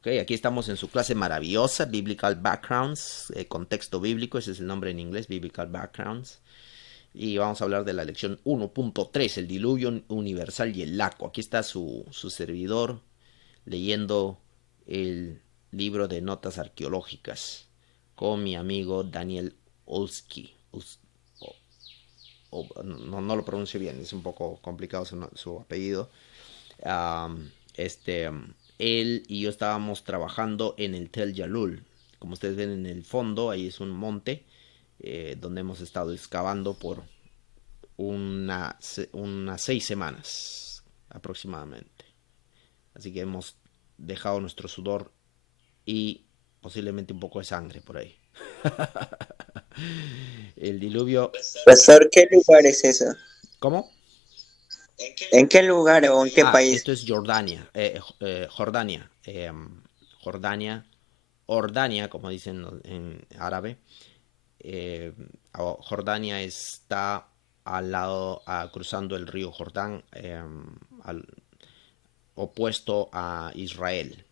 Ok, aquí estamos en su clase maravillosa, Biblical Backgrounds, contexto bíblico, ese es el nombre en inglés, Biblical Backgrounds. Y vamos a hablar de la lección 1.3, el diluvio universal y el lago. Aquí está su servidor leyendo el libro de notas arqueológicas con mi amigo Daniel Olski. No lo pronuncio bien, es un poco complicado su apellido. Este, él y yo estábamos trabajando en el Tel Yalul. Como ustedes ven en el fondo, ahí es un monte donde hemos estado excavando por unas 6 semanas aproximadamente. Así que hemos dejado nuestro sudor y posiblemente un poco de sangre por ahí. El diluvio... Pastor, ¿qué lugar es eso? ¿Cómo? ¿En qué lugar o en qué Esto país? es Jordania. Jordania. Jordania. Jordania, como dicen en árabe. Eh, Jordania está al lado, cruzando el río Jordán, opuesto a Israel,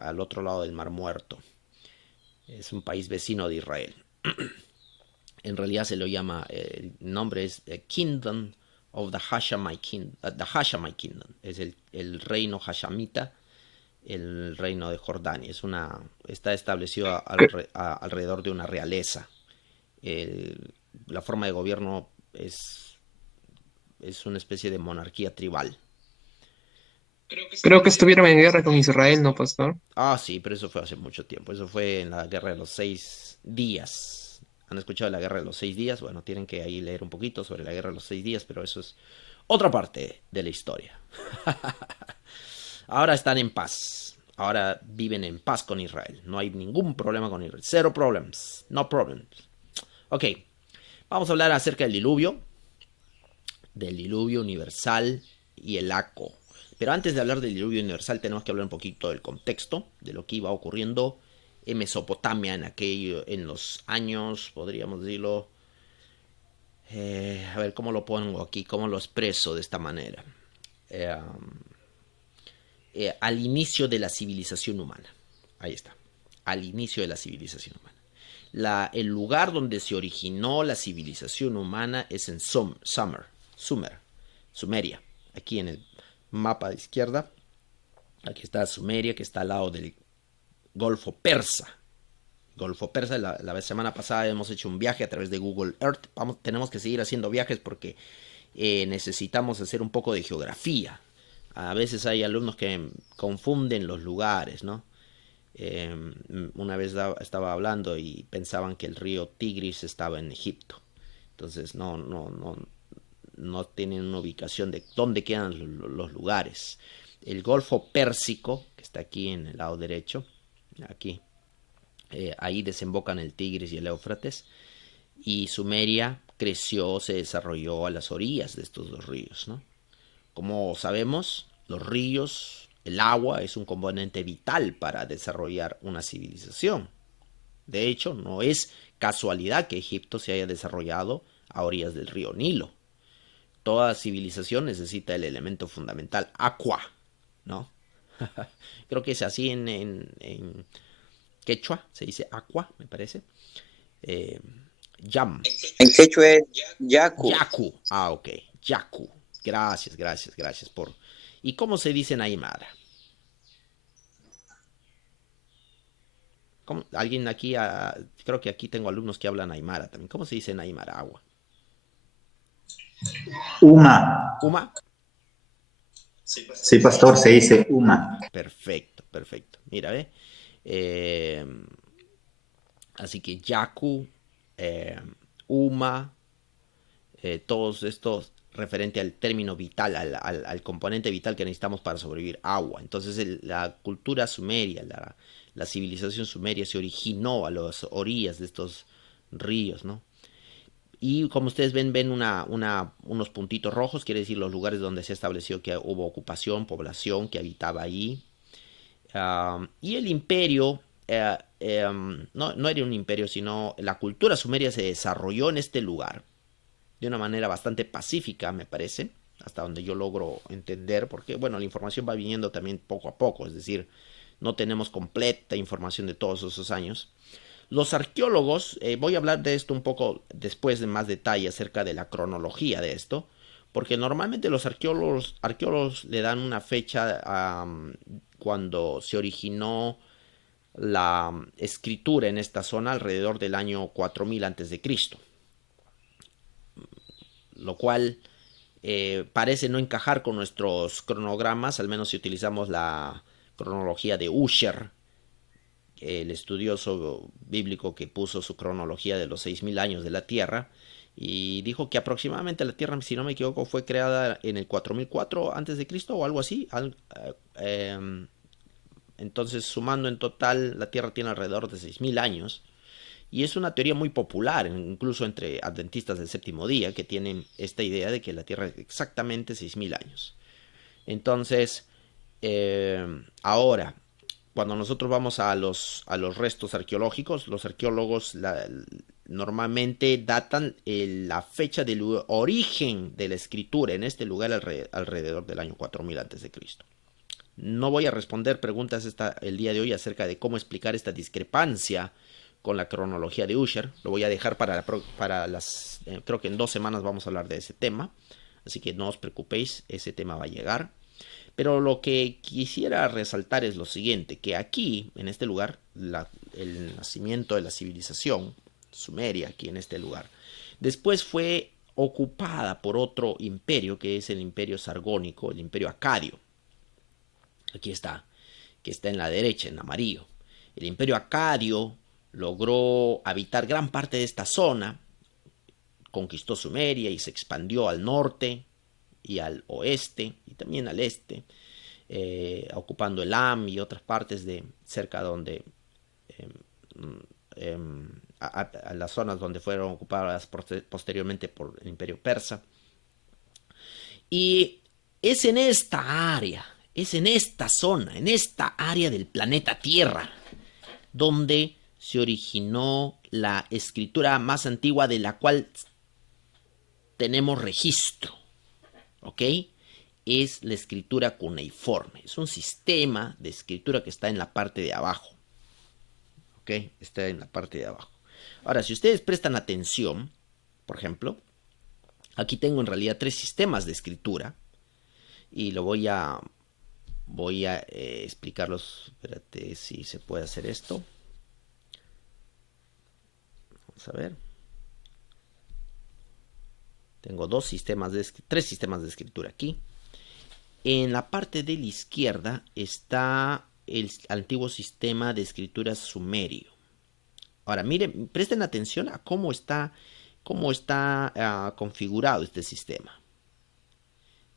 al otro lado del Mar Muerto. Es un país vecino de Israel. En realidad se lo llama, el nombre es Kingdom of the Hashemite Kingdom. The Hashemite Kingdom es el reino Hashamita, el reino de Jordania. Está establecido alrededor de una realeza. La forma de gobierno es una especie de monarquía tribal. Creo que estuvieron en guerra con Israel, ¿no, pastor? Sí, pero eso fue hace mucho tiempo. Eso fue en la guerra de los 6 días. ¿Han escuchado de la guerra de los 6 días? Bueno, tienen que ahí leer un poquito sobre la guerra de los 6 días, pero eso es otra parte de la historia. Ahora están en paz. Ahora viven en paz con Israel. No hay ningún problema con Israel. Cero problems. No problems. Ok, vamos a hablar acerca del diluvio universal y el Aco. Pero antes de hablar del diluvio universal tenemos que hablar un poquito del contexto, de lo que iba ocurriendo en Mesopotamia en los años, podríamos decirlo, a ver cómo lo pongo aquí, cómo lo expreso de esta manera. Eh, Al inicio de la civilización humana. Ahí está, al inicio de la civilización humana. El lugar donde se originó la civilización humana es en Sumeria. Aquí en el mapa de izquierda, aquí está Sumeria, que está al lado del Golfo Persa. Golfo Persa, la semana pasada hemos hecho un viaje a través de Google Earth. Tenemos que seguir haciendo viajes porque necesitamos hacer un poco de geografía. A veces hay alumnos que confunden los lugares, ¿no? Eh, una vez estaba hablando y pensaban que el río Tigris estaba en Egipto. Entonces no tienen una ubicación de dónde quedan los lugares. El Golfo Pérsico, que está aquí en el lado derecho, aquí, ahí desembocan el Tigris y el Éufrates, y Sumeria creció, se desarrolló a las orillas de estos dos ríos, ¿no? Como sabemos, los ríos, el agua es un componente vital para desarrollar una civilización. De hecho, no es casualidad que Egipto se haya desarrollado a orillas del río Nilo. Toda civilización necesita el elemento fundamental, aqua, ¿no? Creo que es así en quechua, se dice aqua, me parece. Eh, Yam, En quechua es Yaku. Yaku, ok, Yaku. Gracias, gracias, gracias por... ¿Y cómo se dice en Aymara? Alguien aquí, creo que aquí tengo alumnos que hablan Aymara también. ¿Cómo se dice en Aymara agua? Uma. Uma. Sí, pastor, se dice Uma. Perfecto, perfecto. Mira, ¿ve? Eh, Así que Yaku, eh, Uma, todos estos referente al término vital, al componente vital que necesitamos para sobrevivir, agua. Entonces la cultura sumeria, la civilización sumeria se originó a las orillas de estos ríos, ¿no? Y como ustedes ven unos puntitos rojos, quiere decir los lugares donde se estableció que hubo ocupación, población que habitaba ahí. Y el imperio, no era un imperio, sino la cultura sumeria se desarrolló en este lugar de una manera bastante pacífica, me parece, hasta donde yo logro entender, porque bueno, la información va viniendo también poco a poco, es decir, no tenemos completa información de todos esos años. Los arqueólogos, voy a hablar de esto un poco después de más detalle acerca de la cronología de esto, porque normalmente los arqueólogos le dan una fecha cuando se originó la escritura en esta zona alrededor del año 4000 a.C., lo cual parece no encajar con nuestros cronogramas, al menos si utilizamos la cronología de Ussher, el estudioso bíblico que puso su cronología de los 6000 años de la Tierra, y dijo que aproximadamente la Tierra, si no me equivoco, fue creada en el 4004 a.C. o algo así. Entonces, sumando en total, la Tierra tiene alrededor de 6000 años. Y es una teoría muy popular, incluso entre adventistas del séptimo día, que tienen esta idea de que la Tierra es exactamente 6000 años. Entonces, ahora, cuando nosotros vamos a los restos arqueológicos, los arqueólogos normalmente datan la fecha del origen de la escritura en este lugar alrededor del año 4000 a.C. No voy a responder preguntas el día de hoy acerca de cómo explicar esta discrepancia con la cronología de Ussher. Lo voy a dejar para las... creo que en 2 semanas vamos a hablar de ese tema. Así que no os preocupéis, ese tema va a llegar. Pero lo que quisiera resaltar es lo siguiente, que aquí, en este lugar, el nacimiento de la civilización sumeria, aquí en este lugar, después fue ocupada por otro imperio, que es el imperio sargónico, el imperio acadio. Aquí está, que está en la derecha, en amarillo. El imperio acadio logró habitar gran parte de esta zona, conquistó Sumeria y se expandió al norte y al oeste y también al este, ocupando Elam y otras partes de cerca donde a las zonas donde fueron ocupadas posteriormente por el imperio persa. Y es en esta área, es en esta zona, en esta área del planeta Tierra, donde se originó la escritura más antigua de la cual tenemos registro, ¿ok? Es la escritura cuneiforme. Es un sistema de escritura que está en la parte de abajo, ¿ok? Está en la parte de abajo. Ahora, si ustedes prestan atención, por ejemplo, aquí tengo en realidad 3 sistemas de escritura y lo voy a explicarlos. Espérate si se puede hacer esto. Vamos a ver. Tengo 3 sistemas de escritura aquí. En la parte de la izquierda está el antiguo sistema de escritura sumerio. Ahora, miren, presten atención a cómo está configurado este sistema.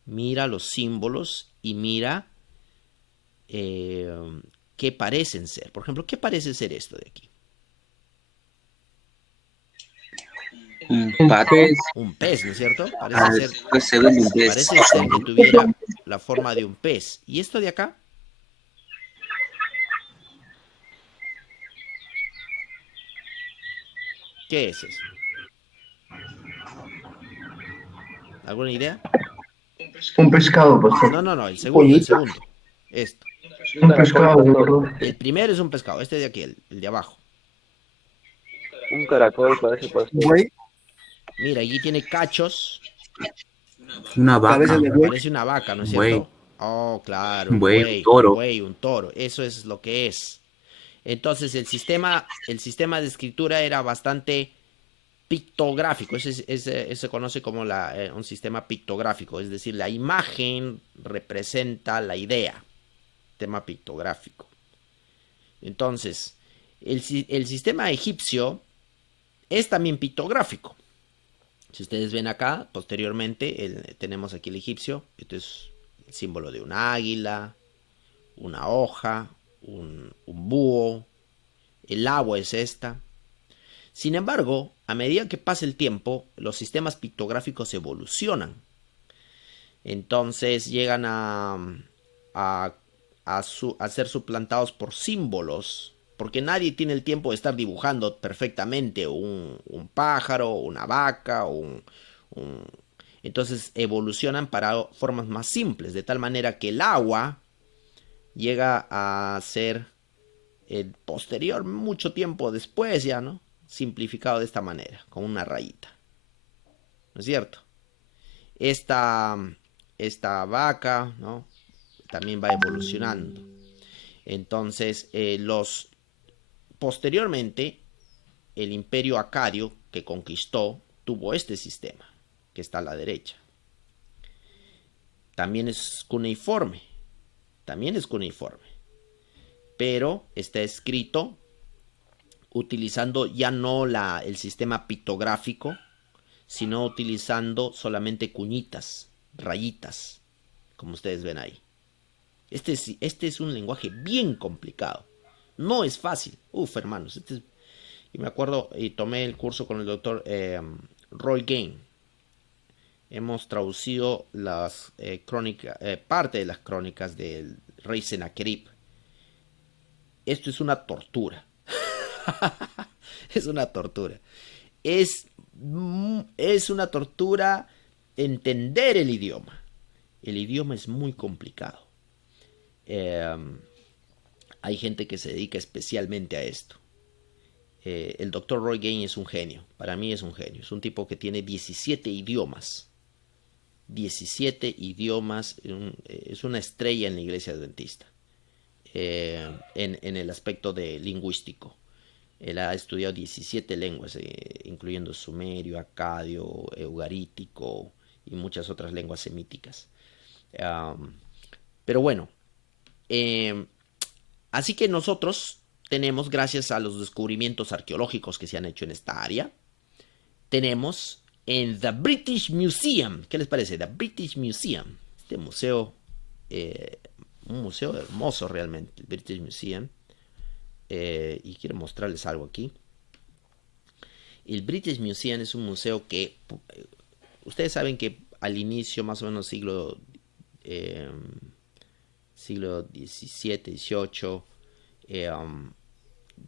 Mira los símbolos y mira qué parecen ser. Por ejemplo, ¿qué parece ser esto de aquí? Un Un pato. pez. Un pez, ¿no es cierto? Parece Pues se ve un pez. ser que tuviera la forma de un pez. ¿Y esto de acá? ¿Qué es eso? ¿Alguna idea? Un pescado, pastor. No, el segundo. Esto. Un pescado, pastor. El primero es un pescado, este de aquí, el de abajo. Un caracol parece pastor. Güey, Mira, allí tiene cachos. Una vaca, Parece una vaca, ¿no es Buey. cierto? Oh, claro, un Buey, buey, toro. un buey, un toro. Eso es lo que es. Entonces el sistema de escritura era bastante pictográfico. Ese se conoce como un sistema pictográfico. Es decir, la imagen representa la idea. Tema pictográfico. Entonces, el sistema egipcio es también pictográfico. Si ustedes ven acá, posteriormente tenemos aquí el egipcio. Esto es el símbolo de un águila, una hoja, un búho. El agua es esta. Sin embargo, a medida que pasa el tiempo, los sistemas pictográficos evolucionan. Entonces llegan a ser suplantados por símbolos, porque nadie tiene el tiempo de estar dibujando perfectamente un pájaro, una vaca, entonces evolucionan para formas más simples, de tal manera que el agua llega a ser posterior, mucho tiempo después ya, ¿no? Simplificado de esta manera, con una rayita. ¿No es cierto? Esta vaca, ¿no? También va evolucionando. Entonces, posteriormente, el imperio acadio que conquistó tuvo este sistema, que está a la derecha. También es cuneiforme. Pero está escrito utilizando ya no el sistema pictográfico, sino utilizando solamente cuñitas, rayitas, como ustedes ven ahí. Este es un lenguaje bien complicado. No es fácil. Hermanos. Y me acuerdo, y tomé el curso con el doctor Roy Gain. Hemos traducido las crónicas, parte de las crónicas del rey Sennacherib. Esto es una tortura. Es una tortura. Es una tortura entender el idioma. El idioma es muy complicado. Hay gente que se dedica especialmente a esto. El doctor Roy Gain es un genio. Para mí es un genio. Es un tipo que tiene 17 idiomas. 17 idiomas. Es una estrella en la iglesia adventista. En el aspecto de lingüístico. Él ha estudiado 17 lenguas, incluyendo sumerio, acadio, eugarítico y muchas otras lenguas semíticas. Pero bueno, así que nosotros tenemos, gracias a los descubrimientos arqueológicos que se han hecho en esta área, tenemos en The British Museum, ¿qué les parece? The British Museum, este museo, un museo hermoso realmente, el British Museum. Y quiero mostrarles algo aquí. El British Museum es un museo que ustedes saben que al inicio, más o menos siglo XVII, XVIII,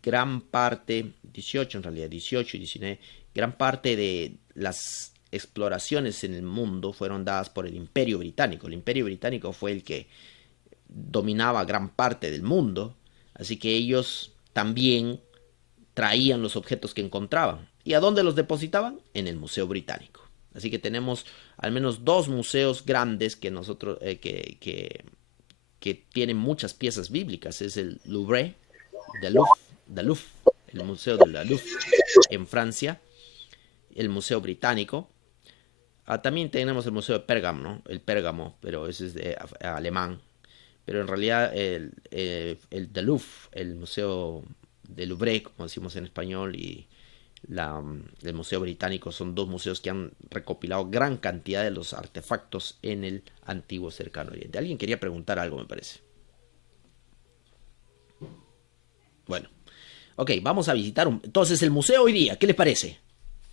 gran parte, 18 en realidad, 18 y 19, gran parte de las exploraciones en el mundo fueron dadas por el Imperio Británico. El Imperio Británico fue el que dominaba gran parte del mundo, así que ellos también traían los objetos que encontraban. ¿Y a dónde los depositaban? En el Museo Británico. Así que tenemos al menos 2 museos grandes que nosotros que tienen muchas piezas bíblicas. Es el Louvre, el Museo de la Louvre en Francia, el Museo Británico. También tenemos el Museo de Pérgamo, ¿no? El Pérgamo, pero ese es de alemán. Pero en realidad el de Louvre, el Museo de Louvre, como decimos en español, y el Museo Británico son 2 museos que han recopilado gran cantidad de los artefactos en el antiguo Cercano Oriente. Alguien quería preguntar algo, me parece. Bueno, ok, vamos a visitar entonces el museo hoy día. ¿Qué les parece?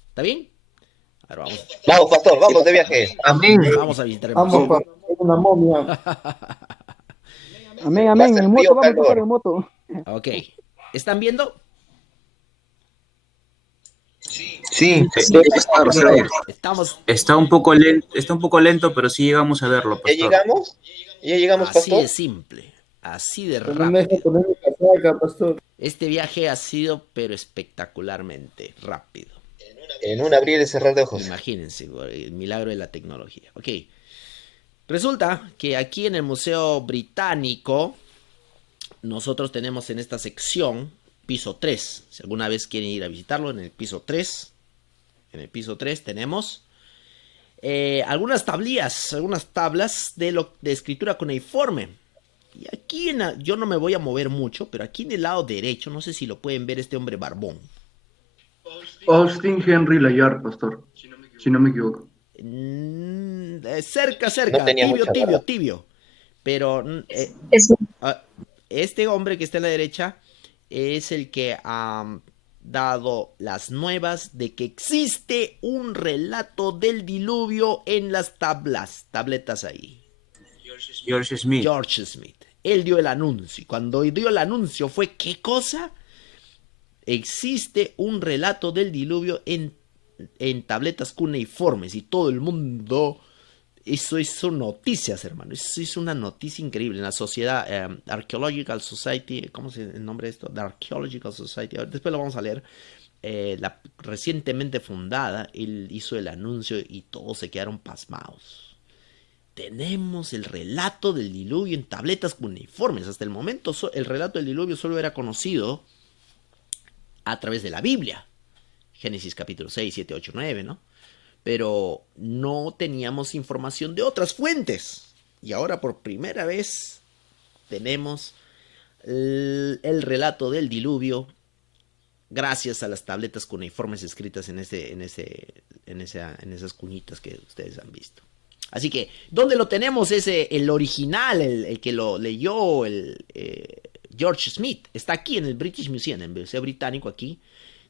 ¿Está bien? Ahora vamos. Vamos, pastor, vamos de viaje. Amén. Vamos a visitar el museo. Vamos, una momia. Amén, Va a amén. ser En frío, moto, vamos a calor. pasar en moto. Ok, ¿están viendo? Sí. Estamos. Está un poco lento, pero sí llegamos a verlo, ¿Ya pastor. llegamos? ¿Ya llegamos, Así pastor? de simple, así de Pero no me deja rápido. poner mi casaca, pastor. Este viaje ha sido, pero espectacularmente rápido. En un abrir y cerrar de ojos. Imagínense, el milagro de la tecnología. Ok. Resulta que aquí en el Museo Británico, nosotros tenemos en esta sección, piso 3. Si alguna vez quieren ir a visitarlo, en el piso 3. En el piso 3 tenemos algunas tablas de escritura cuneiforme. Y aquí, yo no me voy a mover mucho, pero aquí en el lado derecho, no sé si lo pueden ver, este hombre barbón. Austin Henry Layard, pastor, si no me equivoco. Cerca, No tenía mucha barba. tibio. Pero este hombre que está a la derecha es el que ha dado las nuevas de que existe un relato del diluvio en las tabletas ahí. George Smith. George Smith. Él dio el anuncio. Cuando dio el anuncio fue, ¿qué cosa? Existe un relato del diluvio en tabletas cuneiformes y todo el mundo Eso hizo noticias, hermano. Eso hizo una noticia increíble en la sociedad Archaeological Society. ¿Cómo se el nombre de esto? The Archaeological Society. Después lo vamos a leer. Recientemente fundada, él hizo el anuncio y todos se quedaron pasmados. Tenemos el relato del diluvio en tabletas cuneiformes. Hasta el momento el relato del diluvio solo era conocido a través de la Biblia. Génesis capítulo 6, 7, 8, 9, ¿no? Pero no teníamos información de otras fuentes. Y ahora por primera vez tenemos el relato del diluvio gracias a las tabletas cuneiformes escritas en esas cuñitas que ustedes han visto. Así que, ¿dónde lo tenemos? El original, el que lo leyó George Smith. Está aquí en el British Museum, en el Museo Británico aquí.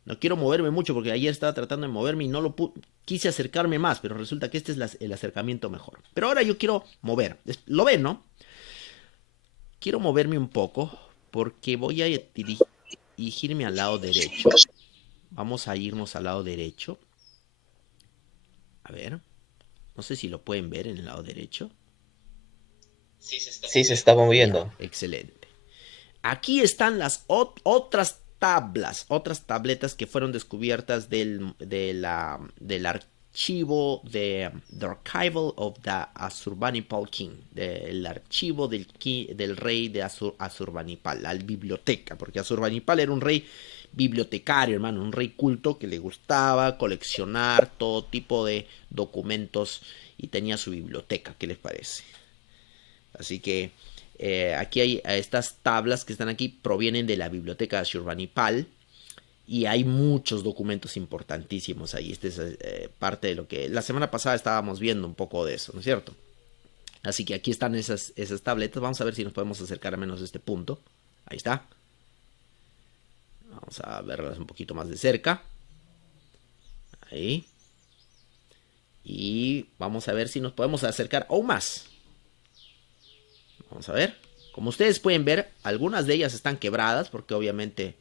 No quiero moverme mucho porque ayer estaba tratando de moverme y no lo quise acercarme más, pero resulta que este es el acercamiento mejor. Pero ahora yo quiero mover. ¿Lo ven, no? Quiero moverme un poco porque voy a dirigirme al lado derecho. Vamos a irnos al lado derecho. A ver. No sé si lo pueden ver en el lado derecho. Sí, se está moviendo. Excelente. Aquí están las otras tabletas que fueron descubiertas del archivo de The Archival of the Asurbanipal King, del archivo del rey de Asurbanipal, la biblioteca, porque Asurbanipal era un rey bibliotecario, hermano, un rey culto que le gustaba coleccionar todo tipo de documentos y tenía su biblioteca. ¿Qué les parece? Así que aquí hay estas tablas que están aquí, provienen de la biblioteca de Asurbanipal y hay muchos documentos importantísimos ahí. Este es parte de lo que la semana pasada estábamos viendo un poco de eso, ¿no es cierto? Así que aquí están esas tabletas. Vamos a ver si nos podemos acercar a menos a este punto. Ahí está. Vamos a verlas un poquito más de cerca. Ahí. Y vamos a ver si nos podemos acercar aún más. Vamos a ver. Como ustedes pueden ver, algunas de ellas están quebradas porque obviamente...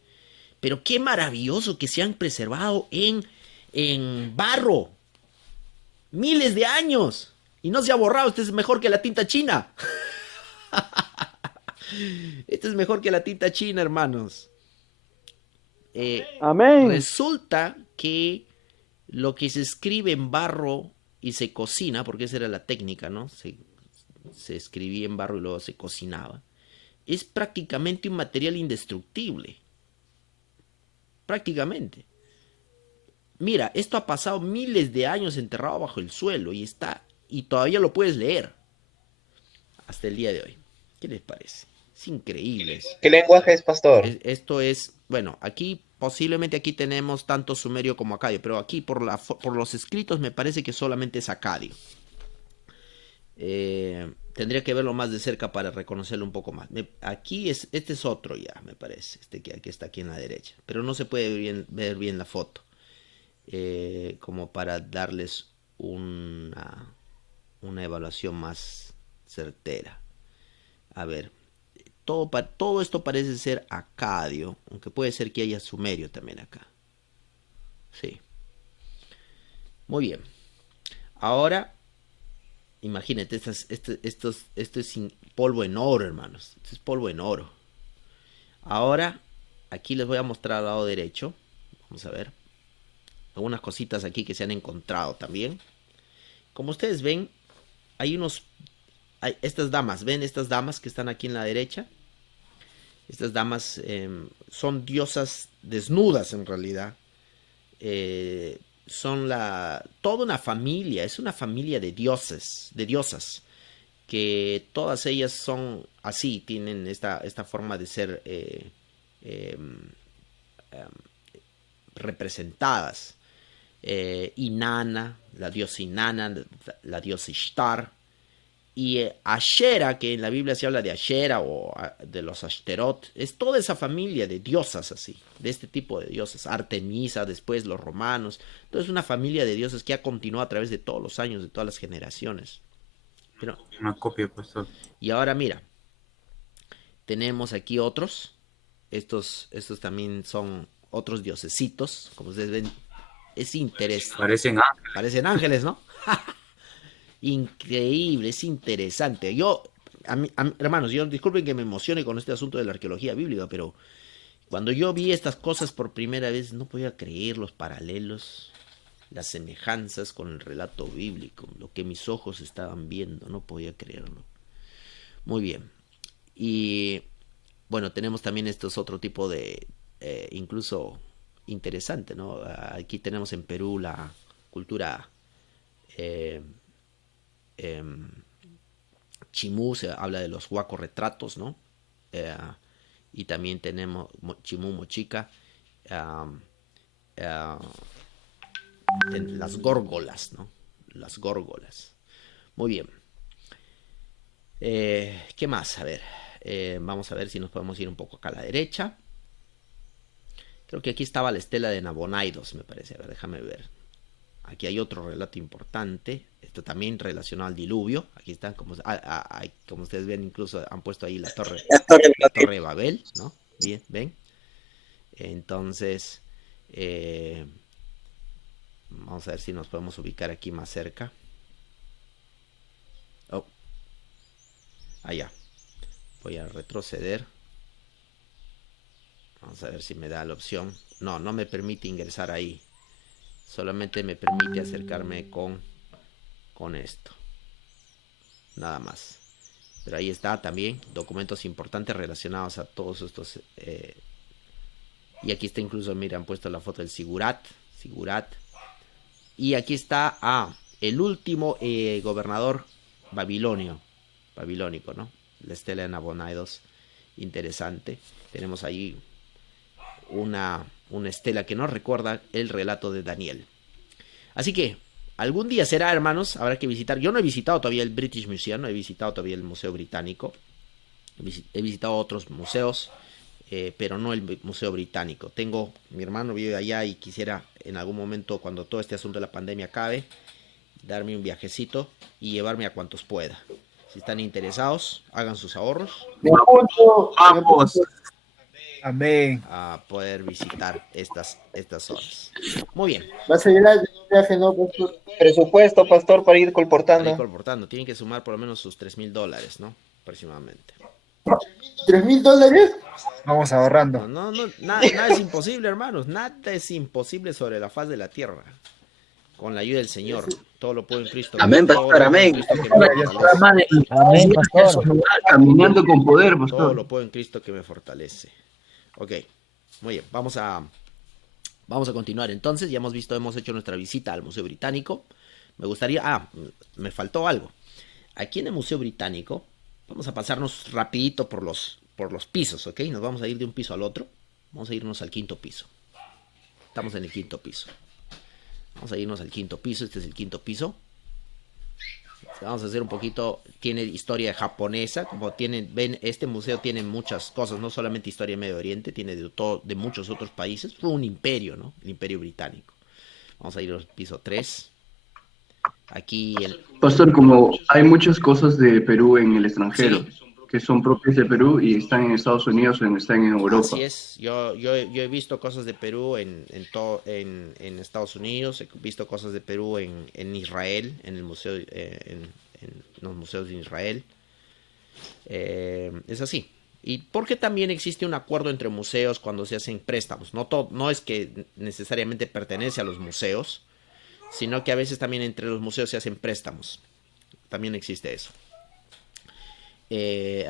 Pero qué maravilloso que se han preservado en barro. Miles de años. Y no se ha borrado. Este es mejor que la tinta china. Este es mejor que la tinta china, hermanos. Amén. Resulta que lo que se escribe en barro y se cocina, porque esa era la técnica, ¿no? Se escribía en barro y luego se cocinaba. Es prácticamente un material indestructible. Prácticamente. Mira, esto ha pasado miles de años enterrado bajo el suelo y todavía lo puedes leer. Hasta el día de hoy. ¿Qué les parece? Es increíble. ¿Qué lenguaje es, pastor? Esto es, bueno, aquí posiblemente aquí tenemos tanto sumerio como acadio, pero aquí por los escritos me parece que solamente es acadio. Tendría que verlo más de cerca para reconocerlo un poco más. Este es otro ya, me parece. Este que está aquí en la derecha. Pero no se puede ver bien la foto. Como para darles una evaluación más certera. A ver. Todo esto parece ser acadio. Aunque puede ser que haya sumerio también acá. Sí. Muy bien. Ahora... Imagínate, esto es polvo en oro, hermanos. Esto es polvo en oro. Ahora, aquí les voy a mostrar al lado derecho. Vamos a ver. Algunas cositas aquí que se han encontrado también. Como ustedes ven, hay estas damas. ¿Ven estas damas que están aquí en la derecha? Estas damas son diosas desnudas en realidad. Son toda una familia, es una familia de dioses, de diosas, que todas ellas son así, tienen esta forma de ser representadas. Inanna, la diosa Inanna, la diosa Ishtar, y Ashera, que en la Biblia se habla de Ashera o de los Ashterot, es toda esa familia de diosas así, de este tipo de diosas. Artemisa, después los romanos. Entonces una familia de dioses que ha continuado a través de todos los años, de todas las generaciones. Pero, una copia, pastor. Y ahora mira, tenemos aquí otros. Estos también son otros diosesitos, como ustedes ven. Es interesante. Parecen ángeles. Parecen ángeles, ¿no? Increíble, es interesante. Hermanos, yo disculpen que me emocione con este asunto de la arqueología bíblica, pero cuando yo vi estas cosas por primera vez, no podía creer los paralelos, las semejanzas con el relato bíblico, lo que mis ojos estaban viendo, no podía creerlo. Muy bien. Y bueno, tenemos también estos otro tipo de, incluso interesante, ¿no? Aquí tenemos en Perú la cultura chimú, se habla de los huacos retratos, ¿no? Y también tenemos chimú mochica, las górgolas, ¿no? Las górgolas. Muy bien. ¿Qué más? A ver, vamos a ver si nos podemos ir un poco acá a la derecha. Creo que aquí estaba la estela de Nabonaidos, me parece. A ver, déjame ver. Aquí hay otro relato importante. Esto también relacionado al diluvio. Aquí están, como ustedes ven, incluso han puesto ahí la torre de Babel, ¿no? Bien, ven. Entonces, vamos a ver si nos podemos ubicar aquí más cerca. Oh. Allá. Voy a retroceder. Vamos a ver si me da la opción. No me permite ingresar ahí. Solamente me permite acercarme con esto. Nada más. Pero ahí está también documentos importantes relacionados a todos estos. Y aquí está incluso, mira, han puesto la foto del Sigurat. Y aquí está el último gobernador babilónico, ¿no? La estela de Nabonaidos. Interesante. Tenemos ahí una estela que nos recuerda el relato de Daniel. Así que algún día será, hermanos, habrá que visitar. Yo no he visitado todavía el British Museum, no he visitado todavía el Museo Británico. He visitado otros museos, pero no el Museo Británico. Mi hermano vive allá y quisiera en algún momento, cuando todo este asunto de la pandemia acabe, darme un viajecito y llevarme a cuantos pueda. Si están interesados, hagan sus ahorros. ¡Vamos! Amén. A poder visitar estas zonas. Muy bien. Va a seguir el viaje, ¿no, pastor? Presupuesto, pastor, para ir Para ir colportando. colportando. Tienen que sumar por lo menos sus $3,000, ¿no? Aproximadamente. $3,000. Vamos ahorrando. Nada es imposible, hermanos. Nada es imposible sobre la faz de la tierra. Con la ayuda del Señor. Todo lo puedo en Cristo. Amén, pastor, amén. Amén, pastor. Caminando con poder, Todo pastor. lo puedo en Cristo que me fortalece. Ok. Muy bien. Vamos a continuar entonces. Ya hemos hecho nuestra visita al Museo Británico. Me gustaría... me faltó algo. Aquí en el Museo Británico vamos a pasarnos rapidito por los pisos, ¿ok? Nos vamos a ir de un piso al otro. Vamos a irnos al 5.º piso. Estamos en el 5.º piso. Vamos a irnos al 5.º piso. Este es el 5.º piso. Vamos a hacer un poquito. Tiene historia japonesa. Como ven, este museo tiene muchas cosas. No solamente historia de Medio Oriente. Tiene de muchos otros países. Fue un imperio, ¿no? El Imperio Británico. Vamos a ir al piso 3. Aquí Pastor, como hay muchas cosas de Perú en el extranjero, que son propias de Perú y están en Estados Unidos o están en Europa. Así es, yo he visto cosas de Perú en Estados Unidos, he visto cosas de Perú en Israel, en el museo, en los museos de Israel. Es así. Y porque también existe un acuerdo entre museos cuando se hacen préstamos. No es que necesariamente pertenece a los museos, sino que a veces también entre los museos se hacen préstamos. También existe eso.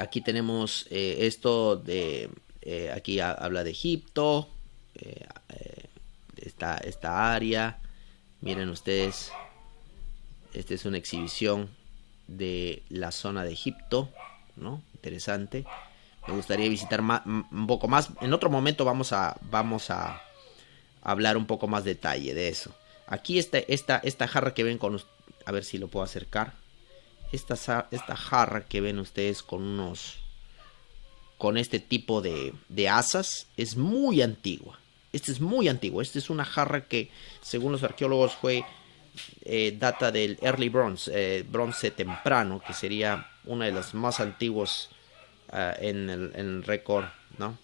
Aquí tenemos esto de... aquí habla de Egipto. Esta área. Miren ustedes. Esta es una exhibición de la zona de Egipto, ¿no? Interesante. Me gustaría visitar un poco más. En otro momento vamos a hablar un poco más detalle de eso. Aquí esta jarra que ven a ver si lo puedo acercar. Esta jarra que ven ustedes con este tipo de asas es muy antigua. Esta es muy antigua. Esta es una jarra que, según los arqueólogos, data del Early Bronze, bronce temprano, que sería una de las más antiguos en el récord, ¿no?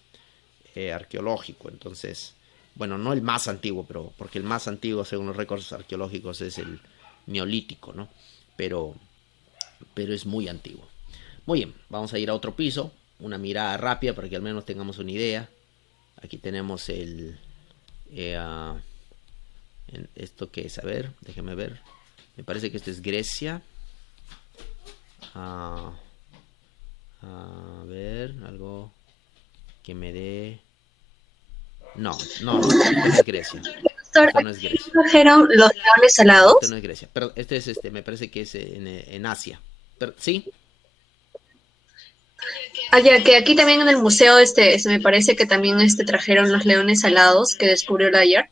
Arqueológico. Entonces, bueno, no el más antiguo, pero porque el más antiguo, según los récords arqueológicos, es el Neolítico, ¿no? pero, pero es muy antiguo. Muy bien, vamos a ir a otro piso, una mirada rápida para que al menos tengamos una idea. Aquí tenemos esto que es, a ver, déjeme ver. Me parece que esto es Grecia. A ver, algo que me dé... No, esto no es Grecia. Doctor, Esto no es ¿aquí Grecia. trajeron los leones No, salados? esto no es Grecia. Pero este es me parece que es en Asia. Pero, ¿sí? Ah, ya, que aquí también en el museo se me parece que también trajeron los leones alados que descubrió Layard.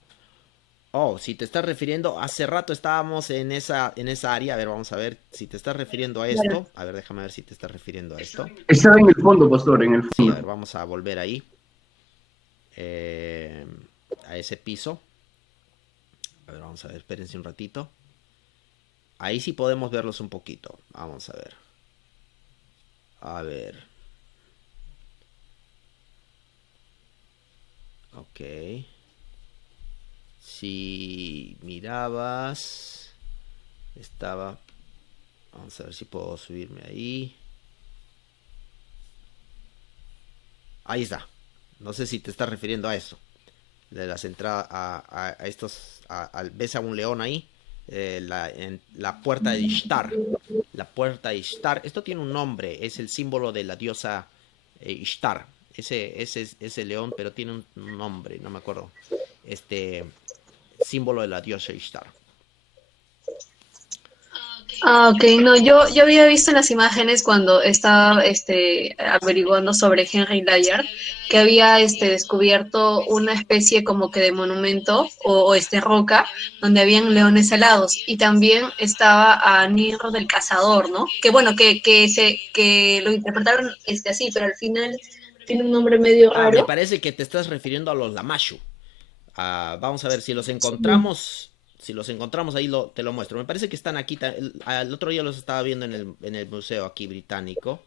Oh, si te estás refiriendo, hace rato estábamos en esa área. A ver, vamos a ver si te estás refiriendo a Claro. esto. A ver, déjame ver si te estás refiriendo a esto. Está en el fondo, pastor, en el Sí, a fondo. ver, vamos a volver ahí. A ese piso. A ver, vamos a ver, espérense un ratito. Ahí sí podemos verlos un poquito. Vamos a ver. A ver. Ok. Si mirabas, estaba... Vamos a ver si puedo subirme ahí. Ahí está. No sé si te estás refiriendo a eso. De las entradas a estos... ¿Ves a un león ahí? La puerta de Ishtar. La puerta de Ishtar. Esto tiene un nombre. Es el símbolo de la diosa Ishtar. Ese león, pero tiene un nombre. No me acuerdo. Símbolo de la diosa Ishtar. Ah, ok, no, yo había visto en las imágenes cuando estaba averiguando sobre Henry Layard que había descubierto una especie como que de monumento o roca donde habían leones alados y también estaba a Niro del Cazador, ¿no? Que bueno, que lo interpretaron así, pero al final tiene un nombre medio Ah, me raro. parece que te estás refiriendo a los Lamashu. Vamos a ver si los encontramos. Si los encontramos ahí te lo muestro. Me parece que están aquí. El otro día los estaba viendo en el museo aquí británico.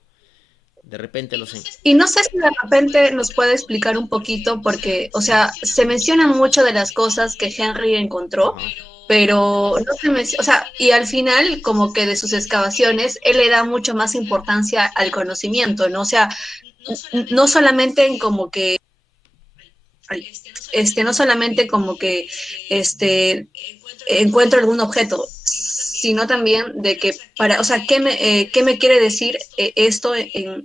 De repente Y no sé si de repente nos puede explicar un poquito, porque, o sea, se mencionan mucho de las cosas que Henry encontró, Ajá. pero no se menciona, o sea, y al final, como que de sus excavaciones, él le da mucho más importancia al conocimiento, ¿no? O sea, no solamente en como que, no solamente como que, encuentro algún objeto, sino también de que o sea, ¿qué me quiere decir esto en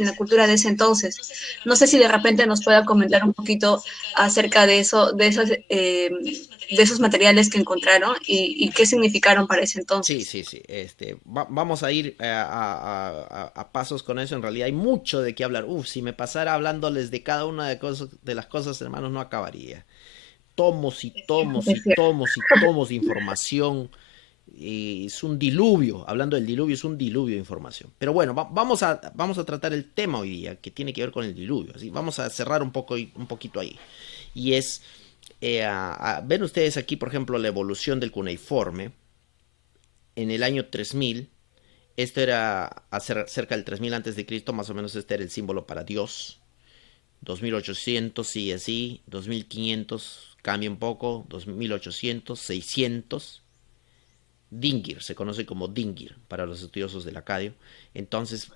la cultura de ese entonces? No sé si de repente nos pueda comentar un poquito acerca de eso, de esos materiales que encontraron y qué significaron para ese Sí, entonces. sí, sí. Vamos a ir a pasos con eso. En realidad hay mucho de qué hablar. Uf, si me pasara hablándoles de cada una de las cosas, hermanos, no acabaría. Tomos y tomos y Es cierto. tomos y tomos de información. Es un diluvio, hablando del diluvio, es un diluvio de información. Pero bueno, vamos a tratar el tema hoy día, que tiene que ver con el diluvio. Así, vamos a cerrar un poquito ahí. Y es, ven ustedes aquí, por ejemplo, la evolución del cuneiforme. En el año 3000, esto era cerca del 3000 antes de Cristo, más o menos este era el símbolo para Dios. 2800 sigue así, 2500 cambia un poco, 2800, 600. Dingir, se conoce como Dingir para los estudiosos del Acadio. Entonces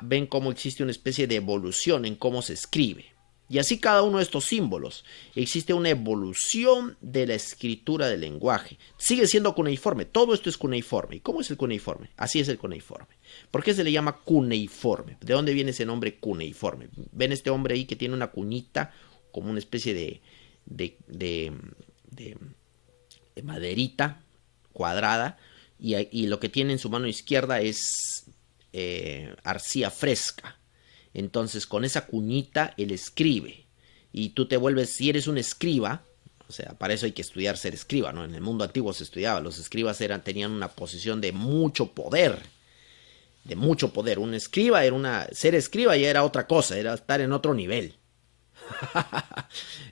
ven cómo existe una especie de evolución en cómo se escribe. Y así cada uno de estos símbolos. Existe una evolución de la escritura del lenguaje. Sigue siendo cuneiforme. Todo esto es cuneiforme. ¿Y cómo es el cuneiforme? Así es el cuneiforme. ¿Por qué se le llama cuneiforme? ¿De dónde viene ese nombre cuneiforme? Ven este hombre ahí que tiene una cunita como una especie de maderita cuadrada y lo que tiene en su mano izquierda es arcilla fresca. Entonces con esa cuñita él escribe y tú te vuelves, si eres un escriba, o sea, para eso hay que estudiar ser escriba, ¿no? En el mundo antiguo se estudiaba, los escribas tenían una posición de mucho poder, de mucho poder. Un escriba ser escriba ya era otra cosa, era estar en otro nivel.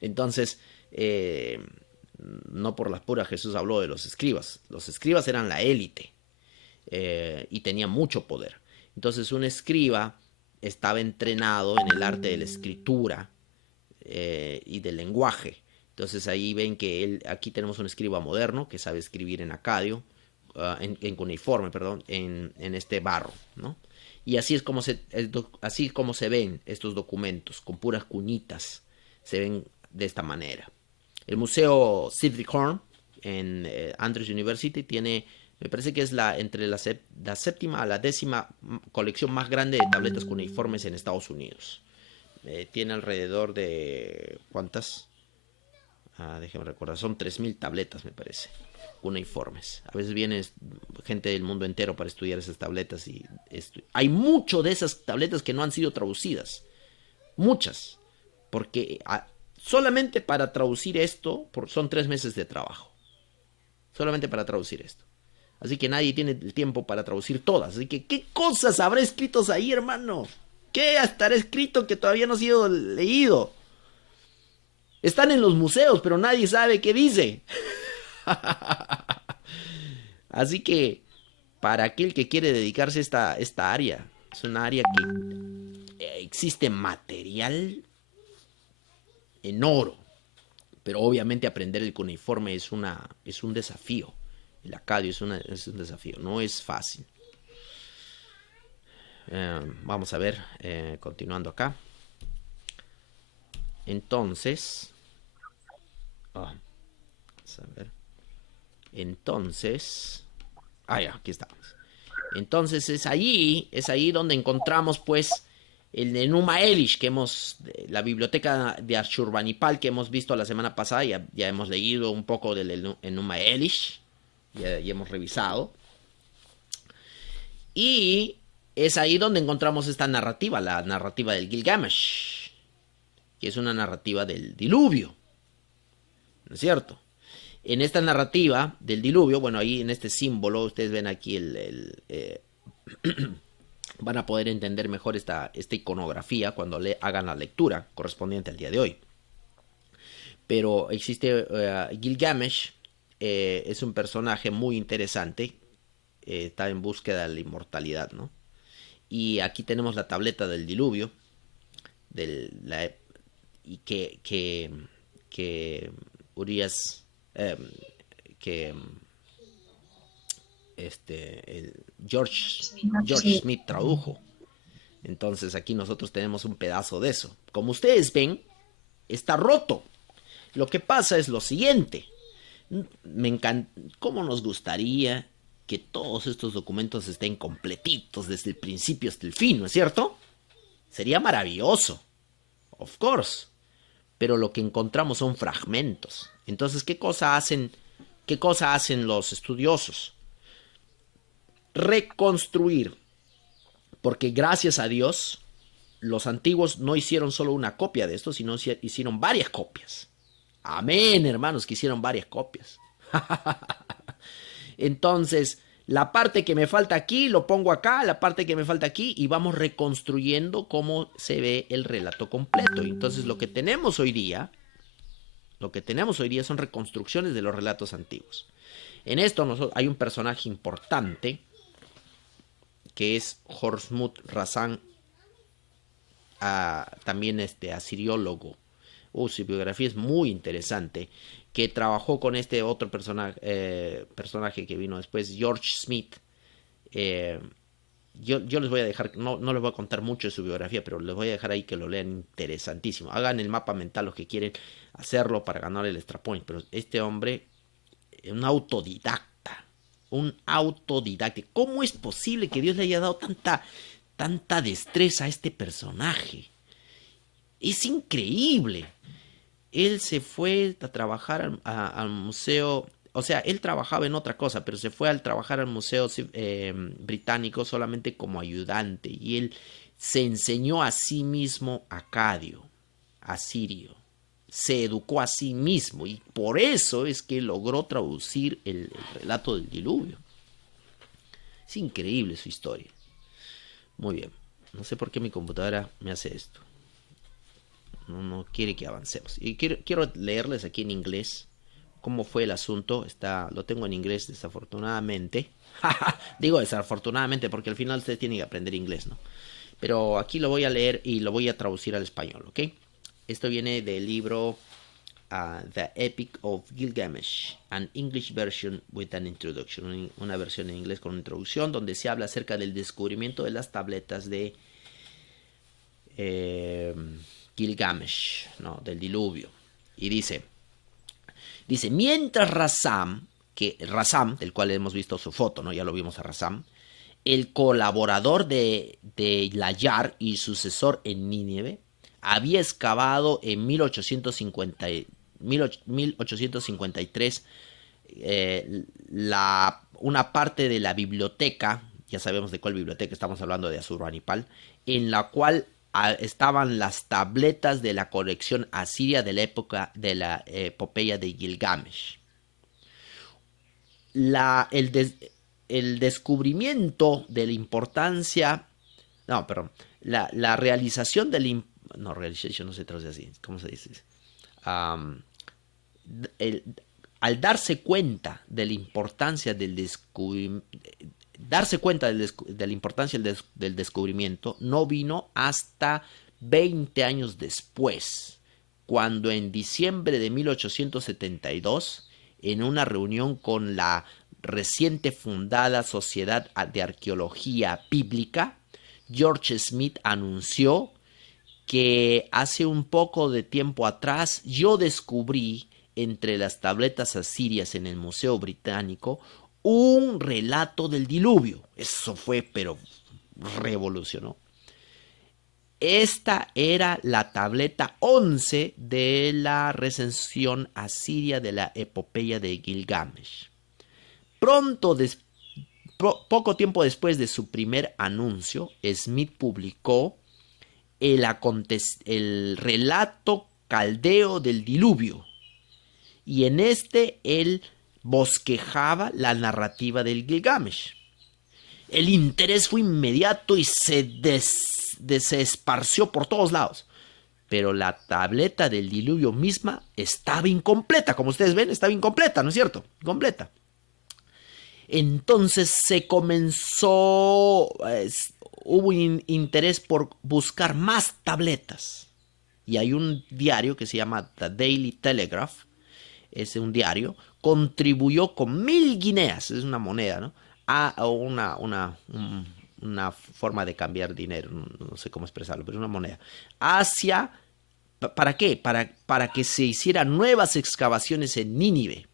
Entonces, no por las puras Jesús habló de los escribas. Los escribas eran la élite y tenían mucho poder. Entonces un escriba estaba entrenado en el arte de la escritura y del lenguaje. Entonces ahí ven que aquí tenemos un escriba moderno que sabe escribir en acadio, en cuneiforme, perdón, en este barro, ¿no? Y así es como se ven estos documentos, con puras cuñitas, se ven de esta manera. El Museo Civic Horn en Andrews University tiene, me parece que es entre la séptima a la 10ª colección más grande de tabletas cuneiformes en Estados Unidos. Tiene alrededor de, ¿cuántas? Déjeme recordar, son 3.000 tabletas, me parece, cuneiformes. A veces viene gente del mundo entero para estudiar esas tabletas y hay mucho de esas tabletas que no han sido traducidas. Muchas. Porque solamente para traducir esto son 3 meses de trabajo. Solamente para traducir esto. Así que nadie tiene el tiempo para traducir todas. Así que, ¿qué cosas habrá escritos ahí, hermano? ¿Qué estará escrito que todavía no ha sido leído? Están en los museos, pero nadie sabe qué dice. Así que, para aquel que quiere dedicarse a esta área, es una área que existe material en oro. Pero obviamente aprender el cuneiforme es un desafío. El acadio es un desafío, no es fácil. Vamos a ver, continuando acá. Entonces, vamos a ver. Entonces, ya, aquí estamos. Entonces es ahí donde encontramos pues el Enuma Elish, la biblioteca de Ashurbanipal que hemos visto la semana pasada. Ya hemos leído un poco del Enuma Elish, ya hemos revisado. Y es ahí donde encontramos esta narrativa, la narrativa del Gilgamesh, que es una narrativa del diluvio, ¿no es cierto? En esta narrativa del diluvio, bueno, ahí en este símbolo, ustedes ven aquí van a poder entender mejor esta iconografía cuando hagan la lectura correspondiente al día de hoy. Pero existe Gilgamesh, es un personaje muy interesante, está en búsqueda de la inmortalidad, ¿no? Y aquí tenemos la tableta del diluvio, y que Urias, George Smith tradujo. Entonces aquí nosotros tenemos un pedazo de eso. Como ustedes ven, está roto. Lo que pasa es lo siguiente. Me encanta, cómo nos gustaría que todos estos documentos estén completitos desde el principio hasta el fin, ¿no es cierto? Sería maravilloso. Of course. Pero lo que encontramos son fragmentos. Entonces, ¿qué cosa hacen los estudiosos? Reconstruir. Porque gracias a Dios, los antiguos no hicieron solo una copia de esto, sino hicieron varias copias. Amén, hermanos, que hicieron varias copias. Entonces, la parte que me falta aquí, lo pongo acá, la parte que me falta aquí, y vamos reconstruyendo cómo se ve el relato completo. Entonces, lo que tenemos hoy día son reconstrucciones de los relatos antiguos. En esto hay un personaje importante, que es Hormuzd Rasan, también asiriólogo. Su biografía es muy interesante, que trabajó con este otro personaje que vino después, George Smith. Yo les voy a dejar, no les voy a contar mucho de su biografía, pero les voy a dejar ahí que lo lean, interesantísimo. Hagan el mapa mental los que quieren hacerlo para ganar el extra point, pero este hombre, un autodidacta. ¿Cómo es posible que Dios le haya dado tanta destreza a este personaje? Es increíble. Él se fue a trabajar al museo, o sea, él trabajaba en otra cosa, pero se fue a trabajar al museo británico solamente como ayudante, y él se enseñó a sí mismo acadio, asirio, se educó a sí mismo, y por eso es que logró traducir el relato del diluvio. Es increíble su historia. Muy bien, no sé por qué mi computadora me hace esto. No quiere que avancemos. Y quiero leerles aquí en inglés cómo fue el asunto. Lo tengo en inglés, desafortunadamente. Digo desafortunadamente porque al final ustedes tienen que aprender inglés, ¿no? Pero aquí lo voy a leer y lo voy a traducir al español, ¿ok? Esto viene del libro The Epic of Gilgamesh, an English version with an introduction, una versión en inglés con una introducción donde se habla acerca del descubrimiento de las tabletas de Gilgamesh, ¿no? Del diluvio. Y dice, mientras Rassam, del cual hemos visto su foto, ¿no? Ya lo vimos a Rassam, el colaborador de Layard y sucesor en Nínive, había excavado en 1853 una parte de la biblioteca, ya sabemos de cuál biblioteca estamos hablando, de Asurbanipal, en la cual estaban las tabletas de la colección asiria de la época de la epopeya de Gilgamesh. El descubrimiento de la importancia, la realización del, no, realization no se traduce así, ¿cómo se dice? Al darse cuenta de la importancia del descubrimiento, no vino hasta 20 años después, cuando en diciembre de 1872, en una reunión con la reciente fundada Sociedad de Arqueología Bíblica, George Smith anunció que hace un poco de tiempo atrás yo descubrí entre las tabletas asirias en el Museo Británico un relato del diluvio. Eso fue, pero revolucionó. Esta era la tableta 11 de la recensión asiria de la epopeya de Gilgamesh. Poco tiempo después de su primer anuncio, Smith publicó el relato caldeo del diluvio, y en este él bosquejaba la narrativa del Gilgamesh. El interés fue inmediato y se esparció por todos lados, pero la tableta del diluvio misma estaba incompleta. Como ustedes ven, estaba incompleta, ¿no es cierto? Incompleta. Entonces se comenzó, hubo interés por buscar más tabletas. Y hay un diario que se llama The Daily Telegraph, es un diario, contribuyó con 1,000 guineas, es una moneda, ¿no? A una forma de cambiar dinero, no sé cómo expresarlo, pero es una moneda. ¿Para qué? Para que se hicieran nuevas excavaciones en Nínive,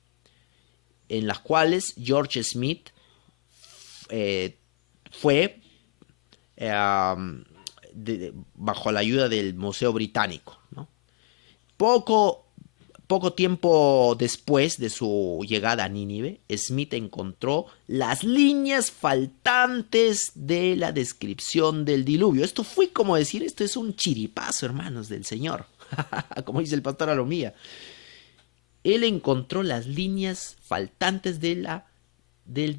en las cuales George Smith fue bajo la ayuda del Museo Británico, ¿no? Poco tiempo después de su llegada a Nínive, Smith encontró las líneas faltantes de la descripción del diluvio. Esto fue como decir, esto es un chiripazo, hermanos del Señor, como dice el pastor Alomía. Él encontró las líneas faltantes del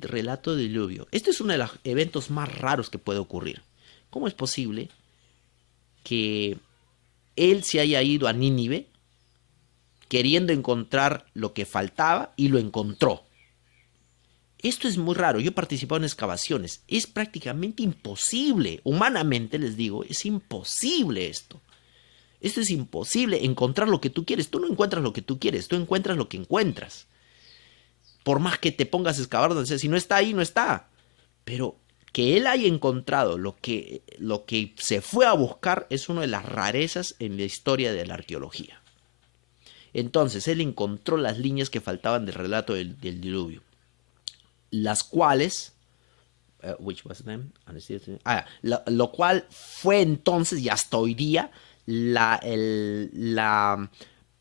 relato del diluvio. Esto es uno de los eventos más raros que puede ocurrir. ¿Cómo es posible que él se haya ido a Nínive queriendo encontrar lo que faltaba y lo encontró? Esto es muy raro. Yo he participado en excavaciones. Es prácticamente imposible. Humanamente les digo, es imposible esto. Esto es imposible, encontrar lo que tú quieres. Tú no encuentras lo que tú quieres, tú encuentras lo que encuentras. Por más que te pongas a excavar donde sea, si no está ahí, no está. Pero que él haya encontrado lo que se fue a buscar es una de las rarezas en la historia de la arqueología. Entonces, él encontró las líneas que faltaban del relato del diluvio, las cuales, lo cual fue entonces y hasta hoy día la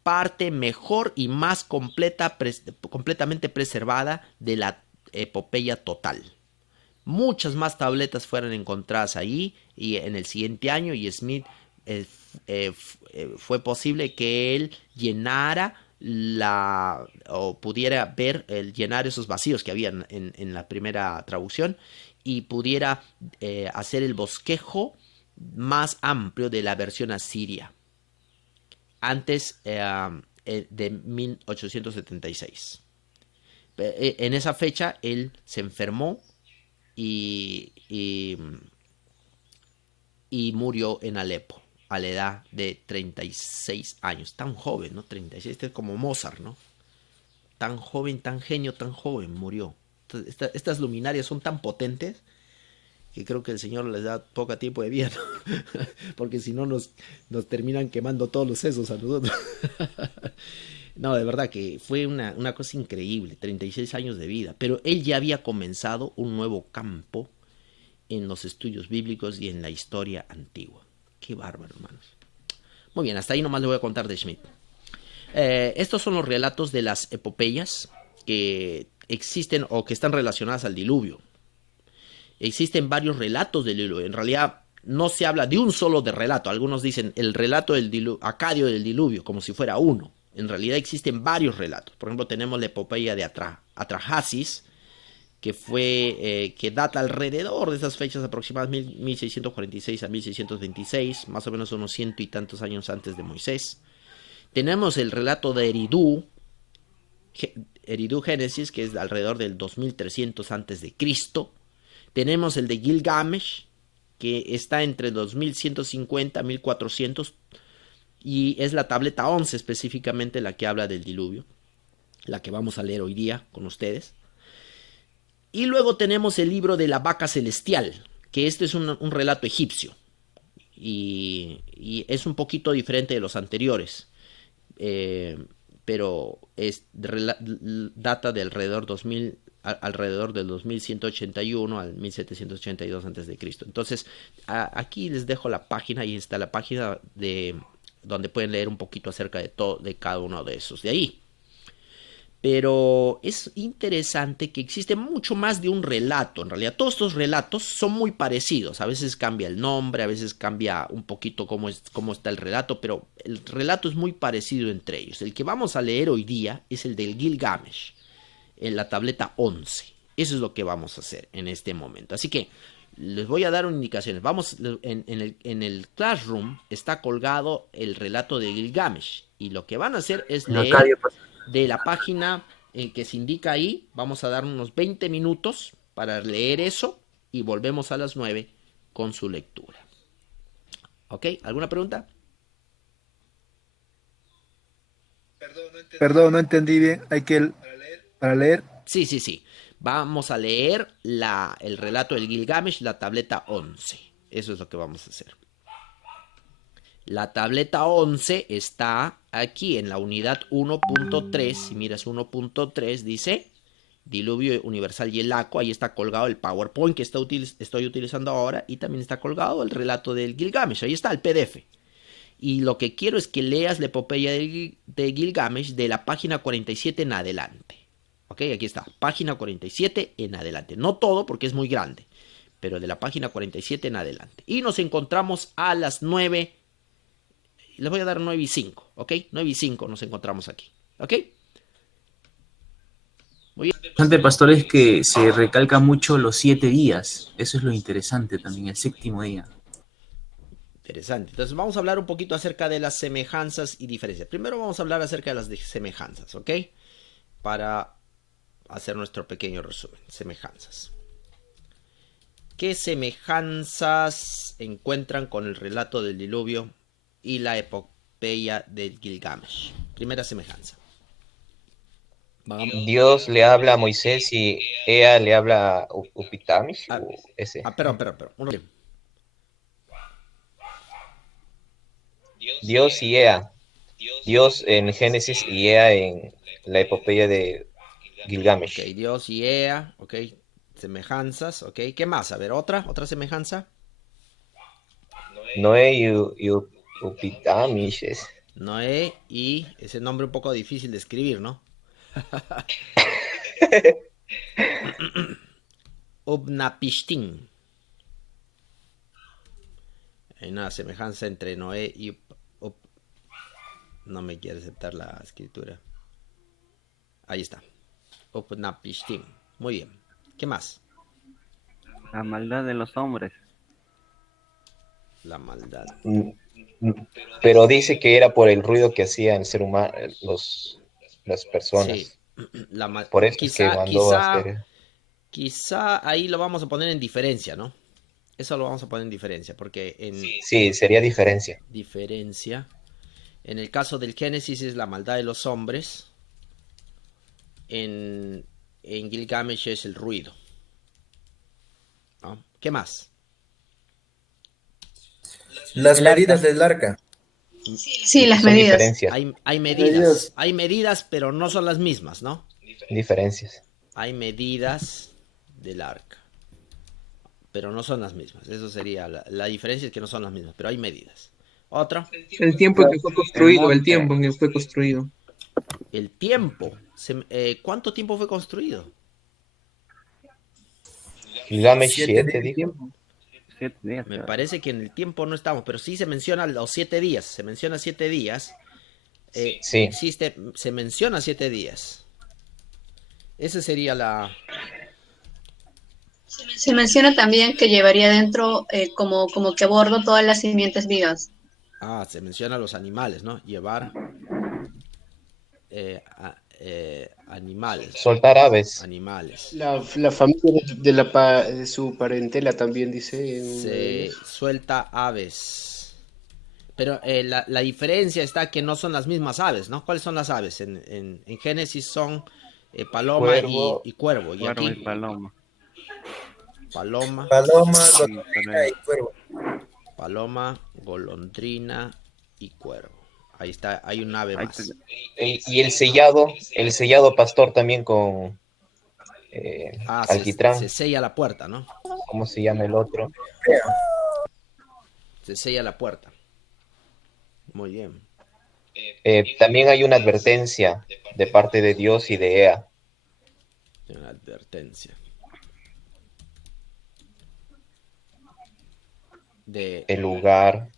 parte mejor y más completamente preservada de la epopeya total. Muchas más tabletas fueron encontradas ahí y en el siguiente año, y Smith fue posible que él llenara o pudiera llenar esos vacíos que había en la primera traducción, y pudiera hacer el bosquejo más amplio de la versión asiria antes de 1876. En esa fecha él se enfermó y murió en Alepo, a la edad de 36 años. Tan joven, ¿no? 36, este es como Mozart, ¿no? Tan joven, tan genio, tan joven, murió. Entonces, estas luminarias son tan potentes que creo que el Señor les da poco tiempo de vida, ¿no? Porque si no nos terminan quemando todos los sesos a nosotros. No, de verdad que fue una cosa increíble, 36 años de vida, pero él ya había comenzado un nuevo campo en los estudios bíblicos y en la historia antigua. Qué bárbaro, hermanos. Muy bien, hasta ahí nomás le voy a contar de Schmidt. Estos son los relatos de las epopeyas que existen o que están relacionadas al diluvio. Existen varios relatos del diluvio. En realidad no se habla de un solo de relato. Algunos dicen el relato del diluvio, Acadio del diluvio, como si fuera uno. En realidad existen varios relatos. Por ejemplo, tenemos la epopeya de Atrahasis, que data alrededor de esas fechas aproximadas 1646 a 1626, más o menos unos 100 y tantos años antes de Moisés. Tenemos el relato de Eridu Génesis, que es alrededor del 2300 antes de Cristo. Tenemos el de Gilgamesh, que está entre 2150 y 1400, y es la tableta 11 específicamente la que habla del diluvio, la que vamos a leer hoy día con ustedes. Y luego tenemos el libro de la vaca celestial, que este es un relato egipcio, y es un poquito diferente de los anteriores, pero data de alrededor del 2181 al 1782 a.C. Entonces, aquí les dejo la página, y está la página donde pueden leer un poquito acerca de cada uno de esos de ahí. Pero es interesante que existe mucho más de un relato. En realidad, todos estos relatos son muy parecidos. A veces cambia el nombre, a veces cambia un poquito cómo está el relato, pero el relato es muy parecido entre ellos. El que vamos a leer hoy día es el del Gilgamesh, en la tableta 11. Eso es lo que vamos a hacer en este momento. Así que les voy a dar indicaciones. En el Classroom está colgado el relato de Gilgamesh, y lo que van a hacer es leer de la página que se indica ahí. Vamos a dar unos 20 minutos para leer eso y volvemos a las 9 con su lectura. ¿Ok? ¿Alguna pregunta? Perdón, no entendí bien. Hay que, para leer. Sí. Vamos a leer el relato del Gilgamesh, la tableta 11. Eso es lo que vamos a hacer. La tableta 11 está aquí en la unidad 1.3. Si miras 1.3, dice Diluvio Universal y el Aqua. Ahí está colgado el PowerPoint que estoy utilizando ahora, y también está colgado el relato del Gilgamesh. Ahí está el PDF. Y lo que quiero es que leas la epopeya de Gilgamesh de la página 47 en adelante. Ok, aquí está, página 47 en adelante. No todo porque es muy grande, pero de la página 47 en adelante. Y nos encontramos a las 9. Les voy a dar 9 y 5, ¿ok? 9 y 5 nos encontramos aquí, ¿ok? Muy bien. Lo interesante, pastor, es que se recalca mucho los 7 días. Eso es lo interesante también, el séptimo día. Interesante. Entonces vamos a hablar un poquito acerca de las semejanzas y diferencias. Primero vamos a hablar acerca de las semejanzas, ¿ok? Para hacer nuestro pequeño resumen. Semejanzas. ¿Qué semejanzas encuentran con el relato del diluvio y la epopeya del Gilgamesh? Primera semejanza. Dios le habla a Moisés y Ea le habla a Upitamish. Perdón. Dios y Ea. Dios en Génesis y Ea en la epopeya de Gilgamesh. Ok, Dios y Ea, ok. Semejanzas, ok. ¿Qué más? A ver, otra semejanza. Noé y Upitamish. Noé y ese nombre un poco difícil de escribir, ¿no? Upnapishtim. Hay una semejanza entre Noé y no me quiere aceptar la escritura. Ahí está. Upnapishtim. Muy bien. ¿Qué más? La maldad de los hombres. La maldad. Pero dice que era por el ruido que hacía el ser humano, las personas. Sí. Por eso es que mandó a hacer. Quizá ahí lo vamos a poner en diferencia, ¿no? Eso lo vamos a poner en diferencia, porque en Sí, sería diferencia. diferencia, en el caso del Génesis es la maldad de los hombres, en Gilgamesh es el ruido, ¿no? ¿Qué más? Las medidas del arca. Sí, las Son medidas. diferencias. Hay medidas, pero no son las mismas, ¿no? Diferencias. Hay medidas del arca, pero no son las mismas. Eso sería la diferencia, es que no son las mismas, pero hay medidas. Otra, El tiempo en que fue construido, el monte. tiempo en que fue construido. el tiempo. ¿Cuánto tiempo fue construido? Gilgamesh 7 7, días. dijo. 7 días. Me creo. parece que en el tiempo no estamos, pero sí se menciona los 7 días. Se menciona 7 días. Sí. Se menciona 7 días. Esa sería la... Se menciona también que llevaría dentro como que a bordo todas las simientes vivas. Se menciona los animales, ¿no? Llevar animales. Soltar aves. Animales. La familia de su parentela también dice en uno de Se ellos. suelta aves. Pero la diferencia está que no son las mismas aves, ¿no? ¿Cuáles son las aves? En Génesis son paloma Cuervo. y cuervo. Y Cuervo y aquí, paloma. paloma, Paloma, Sí, golondrina y cuervo. paloma, golondrina y cuervo. Ahí está, hay un ave Ahí más. Y el sellado pastor también con alquitrán. Se sella la puerta, ¿no? ¿Cómo se llama el otro? Se sella la puerta. Muy bien. También hay una advertencia de parte de Dios y de Ea. Una advertencia. El lugar.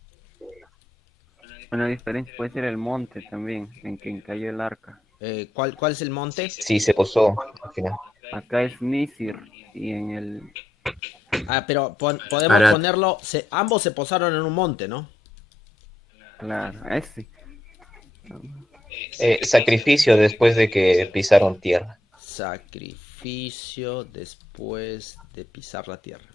Una diferencia puede ser el monte también, en que cayó el arca. ¿Cuál es el monte? Sí, se posó al final. Acá es Nisir y en el... Pero podemos Arad. ponerlo... ambos se posaron en un monte, ¿no? Claro, ese. Sacrificio después de que pisaron tierra. Sacrificio después de pisar la tierra.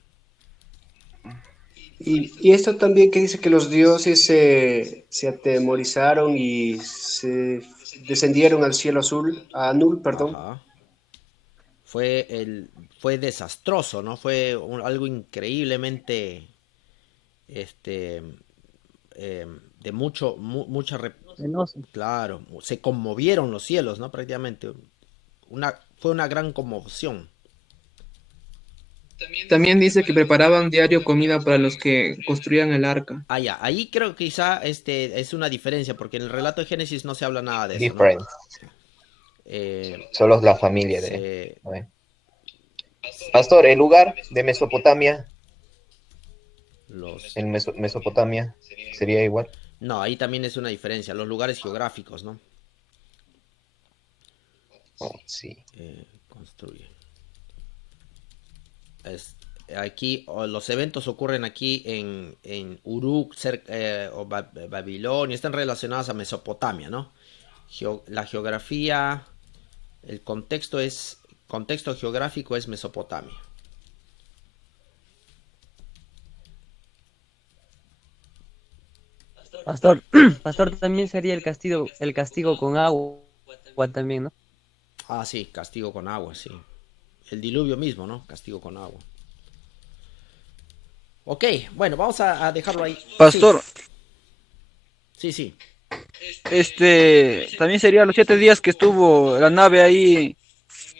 Y esto también que dice que los dioses se atemorizaron y se descendieron al cielo azul, a Anul, perdón. Ajá. Fue desastroso, ¿no? Fue algo increíblemente de claro, se conmovieron los cielos, ¿no? Prácticamente fue una gran conmoción. También dice que preparaban diario comida para los que construían el arca. Ya, ahí creo que quizá es una diferencia, porque en el relato de Génesis no se habla nada de eso, Different. ¿no? Solo la familia de... Pastor, el lugar de Mesopotamia. En Mesopotamia sería igual. No, ahí también es una diferencia, los lugares geográficos, ¿no? Sí. Construye. Aquí los eventos ocurren aquí en Uruk o Babilonia, están relacionados a Mesopotamia, ¿no? La geografía, el contexto geográfico es Mesopotamia. Pastor, también sería el castigo con agua también, ¿no? Sí, castigo con agua, sí. El diluvio mismo, ¿no? Castigo con agua. Ok, bueno, vamos a dejarlo ahí. Pastor. Sí. También sería los 7 días que estuvo la nave ahí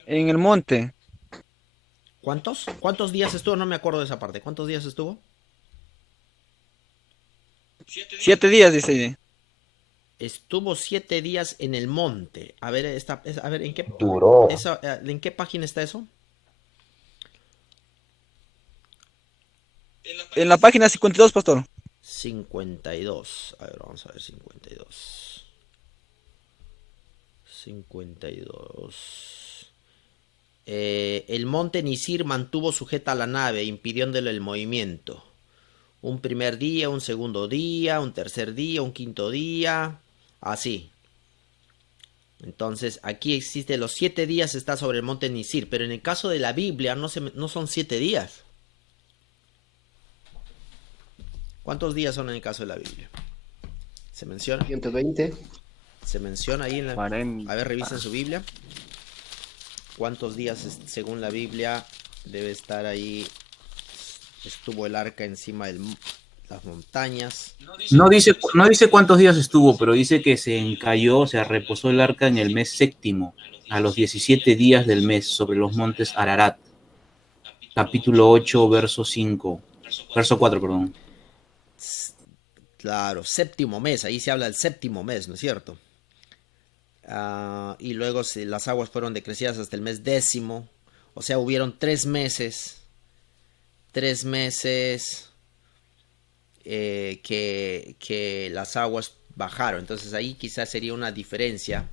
en el monte. ¿Cuántos? ¿Cuántos días estuvo? No me acuerdo de esa parte. ¿Cuántos días estuvo? 7 días, dice. Estuvo 7 días en el monte. A ver, ¿en qué duró? ¿En qué página está eso? En la página 52, pastor. 52. A ver, vamos a ver, 52. 52. El monte Nisir mantuvo sujeta la nave, impidiéndole el movimiento. Un primer día, un segundo día, un tercer día, un quinto día. Así. Entonces, aquí existe los 7 días está sobre el monte Nisir. Pero en el caso de la Biblia no son 7 días. ¿Cuántos días son en el caso de la Biblia? ¿Se menciona? 120. ¿Se menciona ahí en la... 40. A ver, revisen su Biblia. ¿Cuántos días, según la Biblia, debe estar ahí? Estuvo el arca encima de las montañas. No dice cuántos días estuvo, pero dice que se encalló, o sea, reposó el arca en el mes séptimo, a los 17 días del mes, sobre los montes Ararat. Capítulo 8, verso 4, perdón. Claro, séptimo mes, ahí se habla del séptimo mes, ¿no es cierto? Y luego las aguas fueron decrecidas hasta el mes 10º, o sea, hubieron 3 meses que las aguas bajaron. Entonces ahí quizás sería una diferencia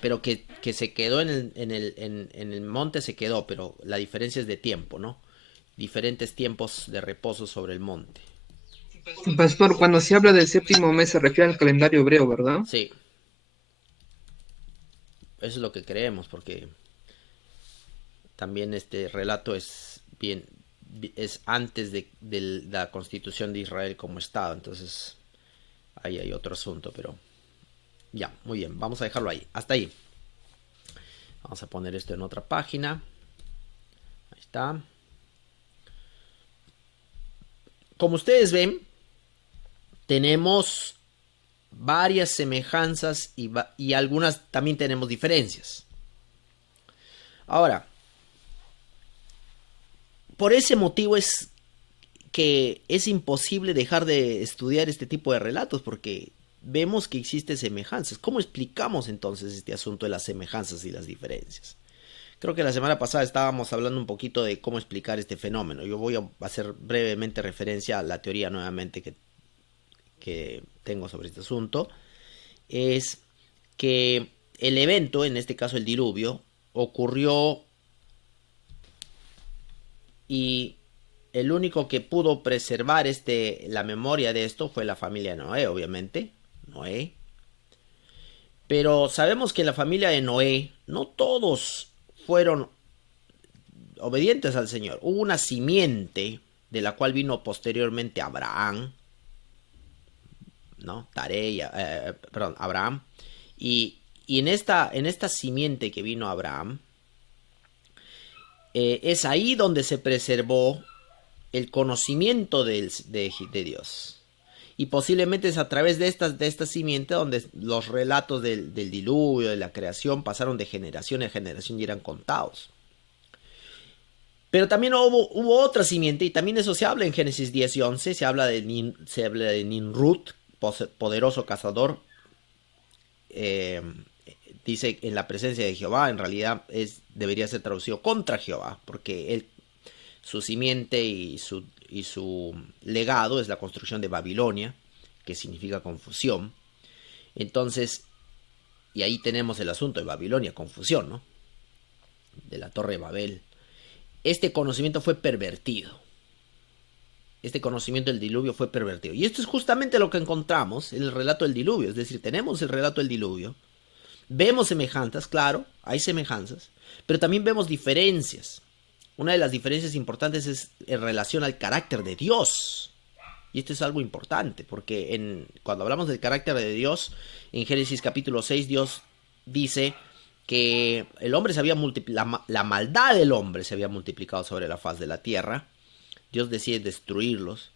pero que se quedó en el monte, se quedó, pero la diferencia es de tiempo, ¿no? Diferentes tiempos de reposo sobre el monte. Pastor, cuando se habla del séptimo mes se refiere al calendario hebreo, ¿verdad? Sí. Eso es lo que creemos, porque también este relato es antes de la constitución de Israel como Estado. Entonces ahí hay otro asunto, pero ya, muy bien, vamos a dejarlo ahí, hasta ahí. Vamos a poner esto en otra página. Ahí está. Como ustedes ven, tenemos varias semejanzas y algunas también tenemos diferencias. Ahora, por ese motivo es que es imposible dejar de estudiar este tipo de relatos, porque vemos que existen semejanzas. ¿Cómo explicamos entonces este asunto de las semejanzas y las diferencias? Creo que la semana pasada estábamos hablando un poquito de cómo explicar este fenómeno. Yo voy a hacer brevemente referencia a la teoría nuevamente que tengo sobre este asunto. Es que el evento, en este caso el diluvio, ocurrió y el único que pudo preservar la memoria de esto fue la familia de Noé, obviamente. Noé. Pero sabemos que en la familia de Noé no todos fueron obedientes al Señor. Hubo una simiente de la cual vino posteriormente Abraham, ¿no? Abraham. Y en esta simiente que vino Abraham, es ahí donde se preservó el conocimiento de Dios. Y posiblemente es a través de esta simiente donde los relatos del diluvio, de la creación, pasaron de generación en generación y eran contados. Pero también hubo otra simiente, y también eso se habla en Génesis 10 y 11, se habla de Nimrud, poderoso cazador. Dice en la presencia de Jehová, en realidad debería ser traducido contra Jehová, porque su simiente y su legado es la construcción de Babilonia, que significa confusión. Entonces, y ahí tenemos el asunto de Babilonia, confusión, ¿no? De la Torre de Babel. Este conocimiento fue pervertido. Este conocimiento del diluvio fue pervertido. Y esto es justamente lo que encontramos en el relato del diluvio. Es decir, tenemos el relato del diluvio. Vemos semejanzas, claro, hay semejanzas, pero también vemos diferencias. Una de las diferencias importantes es en relación al carácter de Dios. Y esto es algo importante, porque cuando hablamos del carácter de Dios, en Génesis capítulo 6, Dios dice que el hombre la maldad del hombre se había multiplicado sobre la faz de la tierra. Dios decide destruirlos.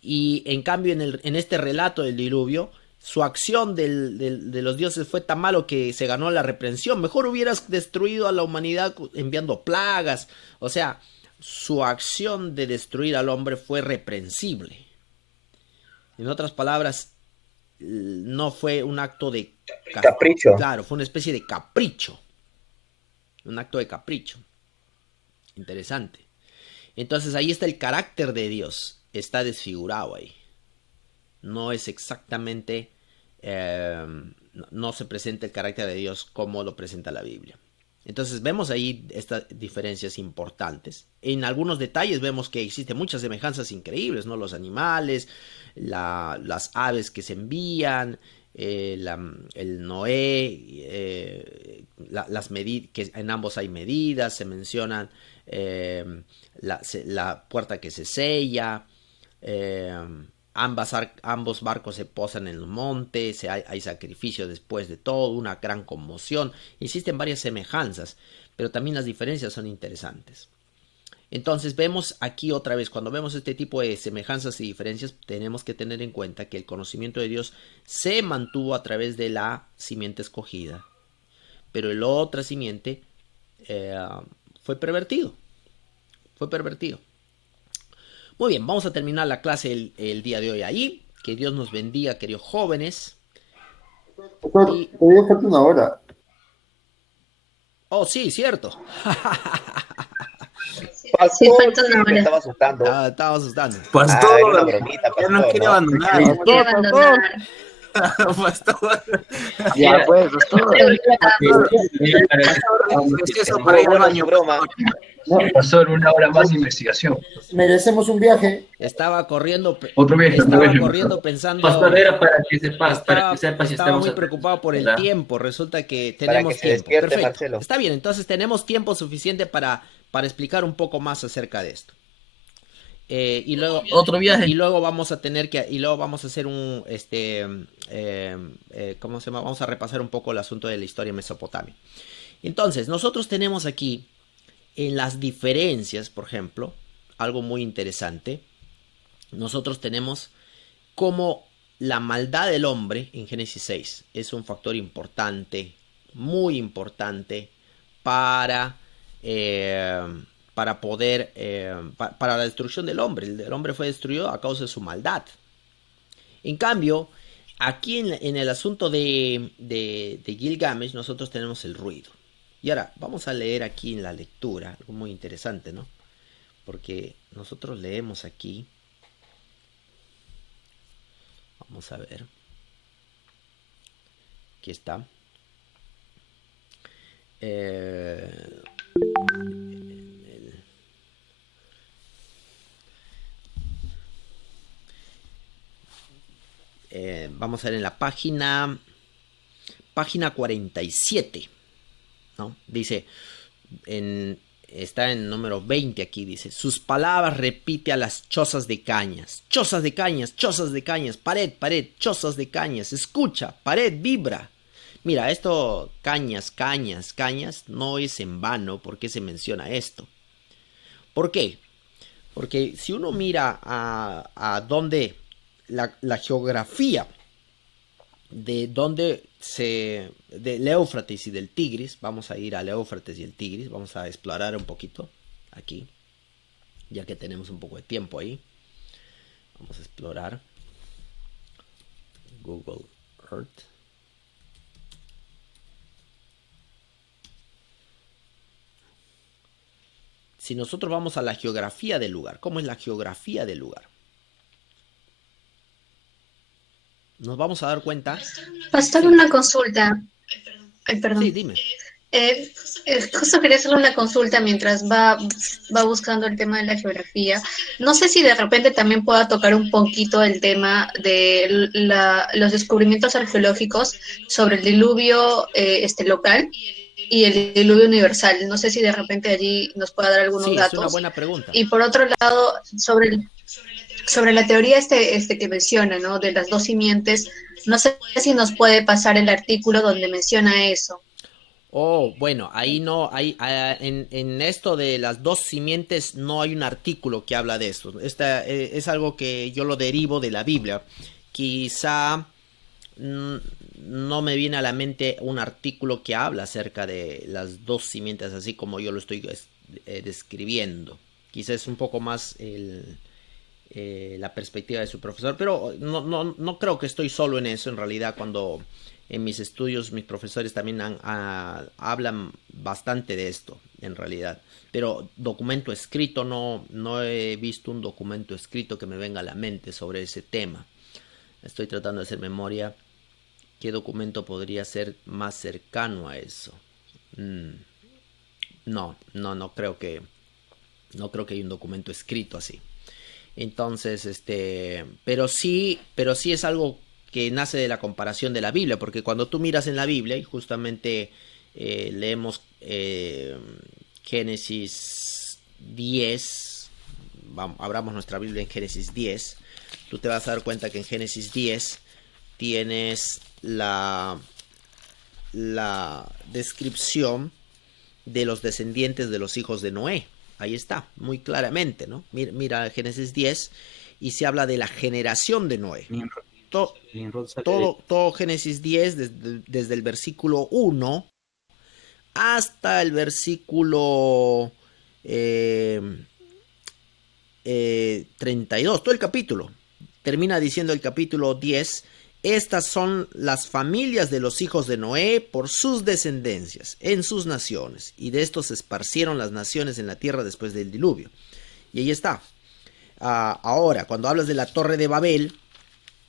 Y en cambio, en este relato del diluvio, su acción de los dioses fue tan malo que se ganó la reprensión. Mejor hubieras destruido a la humanidad enviando plagas. O sea, su acción de destruir al hombre fue reprensible. En otras palabras, no fue un acto de capricho. Claro, fue una especie de capricho. Un acto de capricho. Interesante. Entonces ahí está el carácter de Dios. Está desfigurado ahí. No es exactamente, no se presenta el carácter de Dios como lo presenta la Biblia. Entonces vemos ahí estas diferencias importantes. En algunos detalles vemos que existen muchas semejanzas increíbles, ¿no? Los animales, las aves que se envían, el Noé, que en ambos hay medidas, se mencionan la puerta que se sella. Eh, ambos barcos se posan en los montes, hay sacrificio después de todo, una gran conmoción. Existen varias semejanzas, pero también las diferencias son interesantes. Entonces vemos aquí otra vez, cuando vemos este tipo de semejanzas y diferencias, tenemos que tener en cuenta que el conocimiento de Dios se mantuvo a través de la simiente escogida, pero la otra simiente fue pervertido. Muy bien, vamos a terminar la clase el día de hoy ahí. Que Dios nos bendiga, queridos jóvenes. Todavía falta una hora. Oh, sí, cierto. Pastor, me estaba asustando. Estaba asustando. Pastor, era una bromita, pastor. No quiere abandonar. No quiere abandonar. Pastor. Ya, pues, pastor. Pastor, una hora más de investigación. Merecemos un viaje. Estaba corriendo. Otro viaje. Corriendo pensando. Pastor, era para que sepas si estaba estamos muy preocupado por el tiempo. Resulta que Para tenemos que se tiempo. despierte, Perfecto. Marcelo. Está bien, entonces tenemos tiempo suficiente para explicar un poco más acerca de esto. Y luego otro viaje. Y luego vamos a hacer un ¿cómo se llama? Vamos a repasar un poco el asunto de la historia de Mesopotamia. Entonces, nosotros tenemos aquí en las diferencias, por ejemplo, algo muy interesante. Nosotros tenemos como la maldad del hombre en Génesis 6 es un factor importante, muy importante para poder, para la destrucción del hombre. El hombre fue destruido a causa de su maldad. En cambio, aquí en el asunto de Gilgamesh, nosotros tenemos el ruido. Y ahora, vamos a leer aquí en la lectura, algo muy interesante, ¿no? Porque nosotros leemos aquí. Vamos a ver. Aquí está. Vamos a ver en la página 47, ¿no? Dice, está en número 20 aquí, dice, sus palabras repite a las chozas de cañas, chozas de cañas, chozas de cañas, pared, pared, chozas de cañas, escucha, pared, vibra. Mira, esto, cañas, cañas, cañas, no es en vano porque se menciona esto. ¿Por qué? Porque si uno mira a dónde la geografía de dónde del Éufrates y del Tigris, vamos a ir al Éufrates y el Tigris, vamos a explorar un poquito aquí, ya que tenemos un poco de tiempo ahí. Vamos a explorar Google Earth. Si nosotros vamos a la geografía del lugar, ¿cómo es la geografía del lugar? Nos vamos a dar cuenta. Pastor, una consulta. Ay, perdón. Sí, dime. Justo quería hacerle una consulta mientras va buscando el tema de la geografía. No sé si de repente también pueda tocar un poquito el tema de los descubrimientos arqueológicos sobre el diluvio local y el diluvio universal. No sé si de repente allí nos pueda dar algunos datos. Sí, es una buena pregunta. Y por otro lado, sobre la teoría que menciona, ¿no? De las dos simientes, no sé si nos puede pasar el artículo donde menciona eso. Oh, bueno, ahí no hay, en esto de las dos simientes no hay un artículo que habla de esto. Es algo que yo lo derivo de la Biblia. Quizá no me viene a la mente un artículo que habla acerca de las dos simientes, así como yo lo estoy describiendo. Quizá es un poco más la perspectiva de su profesor, pero no creo que estoy solo en eso. En realidad, cuando en mis estudios mis profesores también hablan bastante de esto, en realidad, pero documento escrito no he visto un documento escrito que me venga a la mente sobre ese tema. Estoy tratando de hacer memoria. ¿Qué documento podría ser más cercano a eso? No creo que hay un documento escrito así. Entonces, pero sí es algo que nace de la comparación de la Biblia, porque cuando tú miras en la Biblia y justamente leemos Génesis 10, abramos nuestra Biblia en Génesis 10, tú te vas a dar cuenta que en Génesis 10 tienes la descripción de los descendientes de los hijos de Noé. Ahí está, muy claramente, ¿no? Mira Génesis 10 y se habla de la generación de Noé. Todo Génesis 10, desde el versículo 1 hasta el versículo 32, todo el capítulo. Termina diciendo el capítulo 10, estas son las familias de los hijos de Noé por sus descendencias, en sus naciones, y de estos se esparcieron las naciones en la tierra después del diluvio. Y ahí está. Ahora, cuando hablas de la Torre de Babel,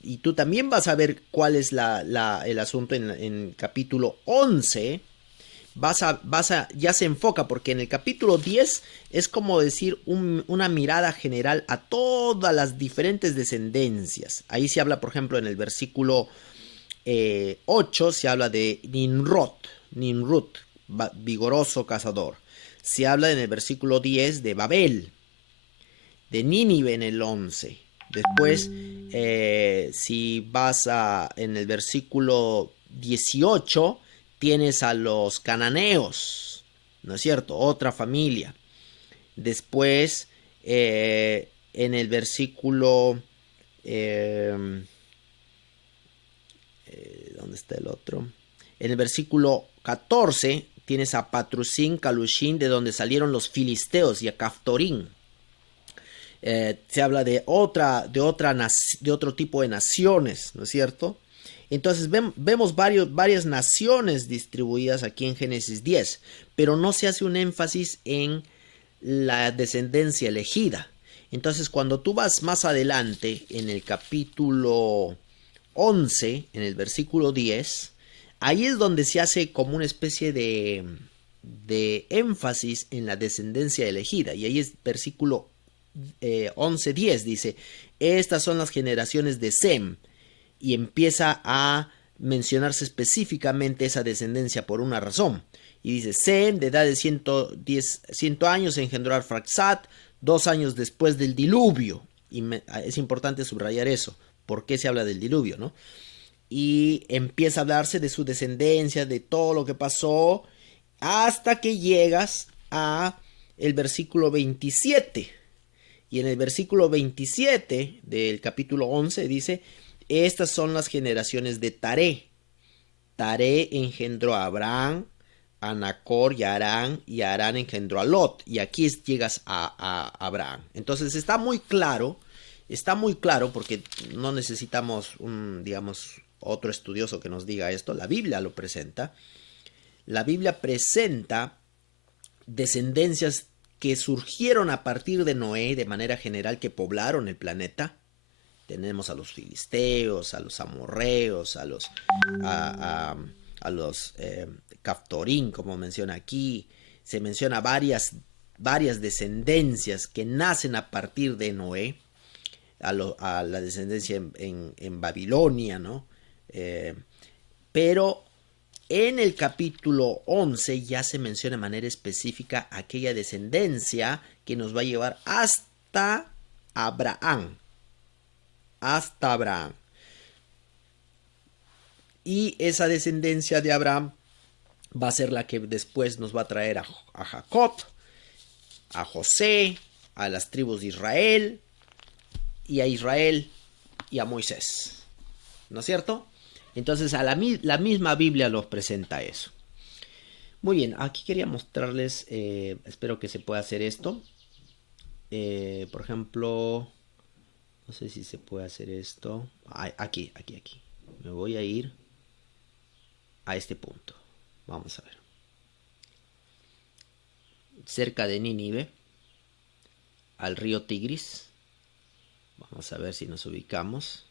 y tú también vas a ver cuál es el asunto en capítulo 11, ya se enfoca, porque en el capítulo 10 es como decir una mirada general a todas las diferentes descendencias. Ahí se habla, por ejemplo, en el versículo 8 se habla de Nimrod, vigoroso cazador. Se habla en el versículo 10 de Babel, de Nínive en el 11. Después, si vas en el versículo 18, tienes a los cananeos, ¿no es cierto? Otra familia. Después, en el versículo... ¿dónde está el otro? En el versículo 14 tienes a Patrusín, Calushín, de donde salieron los filisteos, y a Caftorín. Se habla de otro tipo de naciones, ¿no es cierto? Entonces vemos varias naciones distribuidas aquí en Génesis 10, pero no se hace un énfasis en la descendencia elegida. Entonces, cuando tú vas más adelante en el capítulo 11, en el versículo 10, ahí es donde se hace como una especie de énfasis en la descendencia elegida. Y ahí es versículo 11:10, dice, estas son las generaciones de Sem. Y empieza a mencionarse específicamente esa descendencia por una razón. Y dice, Sem, de edad de 100 años, engendró a Arfaxad 2 años después del diluvio. Y es importante subrayar eso. ¿Por qué se habla del diluvio, no? Y empieza a hablarse de su descendencia, de todo lo que pasó, hasta que llegas a el versículo 27. Y en el versículo 27 del capítulo 11 dice, estas son las generaciones de Taré. Taré engendró a Abraham, a Nacor y a Harán engendró a Lot. Y aquí llegas a Abraham. Entonces está muy claro porque no necesitamos otro estudioso que nos diga esto. La Biblia lo presenta. La Biblia presenta descendencias que surgieron a partir de Noé de manera general, que poblaron el planeta. Tenemos a los filisteos, a los amorreos, a los Caftorín, como menciona aquí. Se menciona varias descendencias que nacen a partir de Noé, a la descendencia en Babilonia, ¿no? Pero en el capítulo 11 ya se menciona de manera específica aquella descendencia que nos va a llevar hasta Abraham. Y esa descendencia de Abraham va a ser la que después nos va a traer a Jacob, a José, a las tribus de Israel y a Moisés. ¿No es cierto? Entonces la misma Biblia los presenta eso. Muy bien, aquí quería mostrarles, espero que se pueda hacer esto. Por ejemplo, no sé si se puede hacer esto. Aquí. Me voy a ir a este punto. Vamos a ver. Cerca de Nínive, al río Tigris. Vamos a ver si nos ubicamos.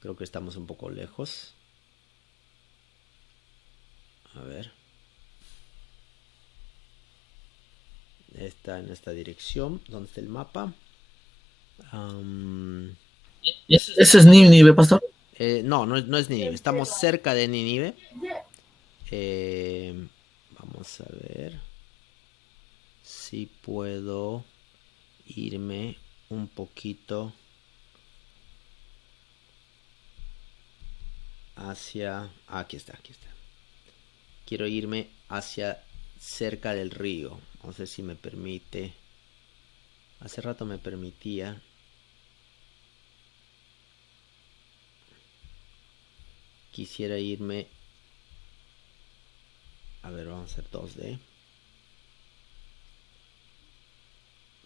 Creo que estamos un poco lejos. A ver. Está en esta dirección. ¿Dónde está el mapa? ¿Ese es Nínive, pastor? No es Nínive. Estamos cerca de Nínive. Vamos a ver si puedo irme un poquito hacia... aquí está. Quiero irme hacia cerca del río. No sé si me permite. Hace rato me permitía. Quisiera irme. A ver, vamos a hacer 2D.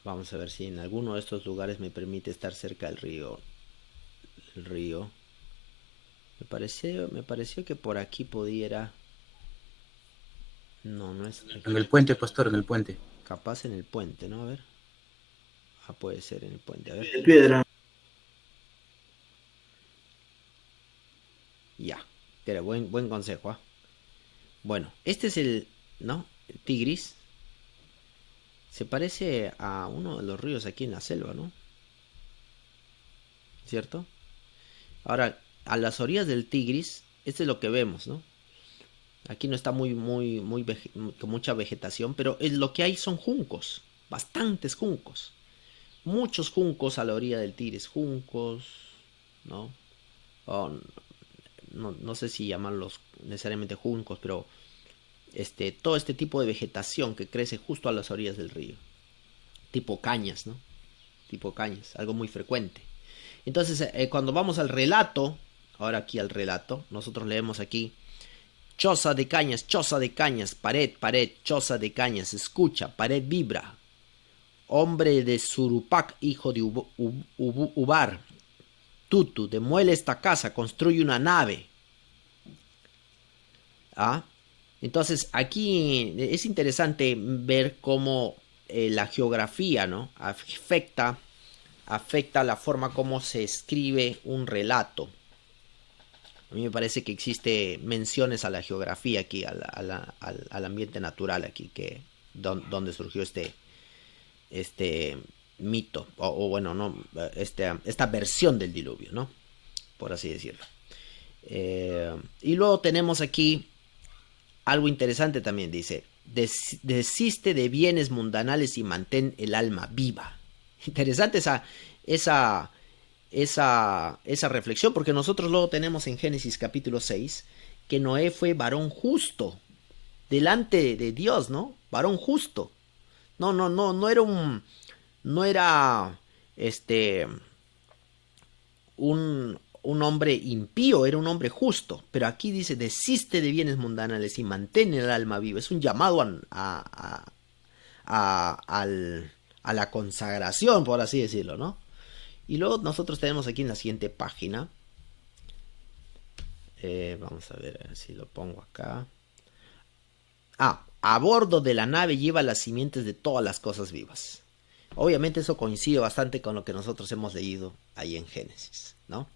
Vamos a ver si en alguno de estos lugares me permite estar cerca del río. El río. Me pareció que por aquí pudiera. No es aquí. En el puente, pastor, en el puente. Capaz en el puente, ¿no? A ver. Puede ser en el puente. A ver. De piedra. Ya. Era buen consejo, ¿ah? Bueno, este es el. ¿No? El Tigris. Se parece a uno de los ríos aquí en la selva, ¿no? ¿Cierto? Ahora, a las orillas del Tigris, este es lo que vemos, ¿no? Aquí no está con mucha vegetación, pero lo que hay son juncos, bastantes juncos. Muchos juncos a la orilla del Tigris, juncos, ¿no? No sé si llamarlos necesariamente juncos, pero todo este tipo de vegetación que crece justo a las orillas del río. Tipo cañas, ¿no? Tipo cañas, algo muy frecuente. Entonces, cuando vamos al relato, ahora aquí al relato, nosotros leemos aquí: choza de cañas, pared, choza de cañas, escucha, pared vibra. Hombre de Surupac, hijo de Ubar, Tutu, demuele esta casa, construye una nave. Entonces, aquí es interesante ver cómo la geografía, ¿no? afecta la forma como se escribe un relato. A mí me parece que existe menciones a la geografía aquí, al ambiente natural aquí, donde surgió este mito, o bueno, no, esta versión del diluvio, ¿no? Por así decirlo. Y luego tenemos aquí algo interesante también, dice: desiste de bienes mundanales y mantén el alma viva. Interesante esa reflexión, porque nosotros luego tenemos en Génesis capítulo 6 que Noé fue varón justo delante de Dios, ¿no? Varón justo. No era un hombre impío, era un hombre justo. Pero aquí dice: desiste de bienes mundanales y mantén el alma viva. Es un llamado a la consagración, por así decirlo, ¿no? Y luego nosotros tenemos aquí en la siguiente página, vamos a ver si lo pongo acá. A bordo de la nave lleva las simientes de todas las cosas vivas. Obviamente eso coincide bastante con lo que nosotros hemos leído ahí en Génesis, ¿no?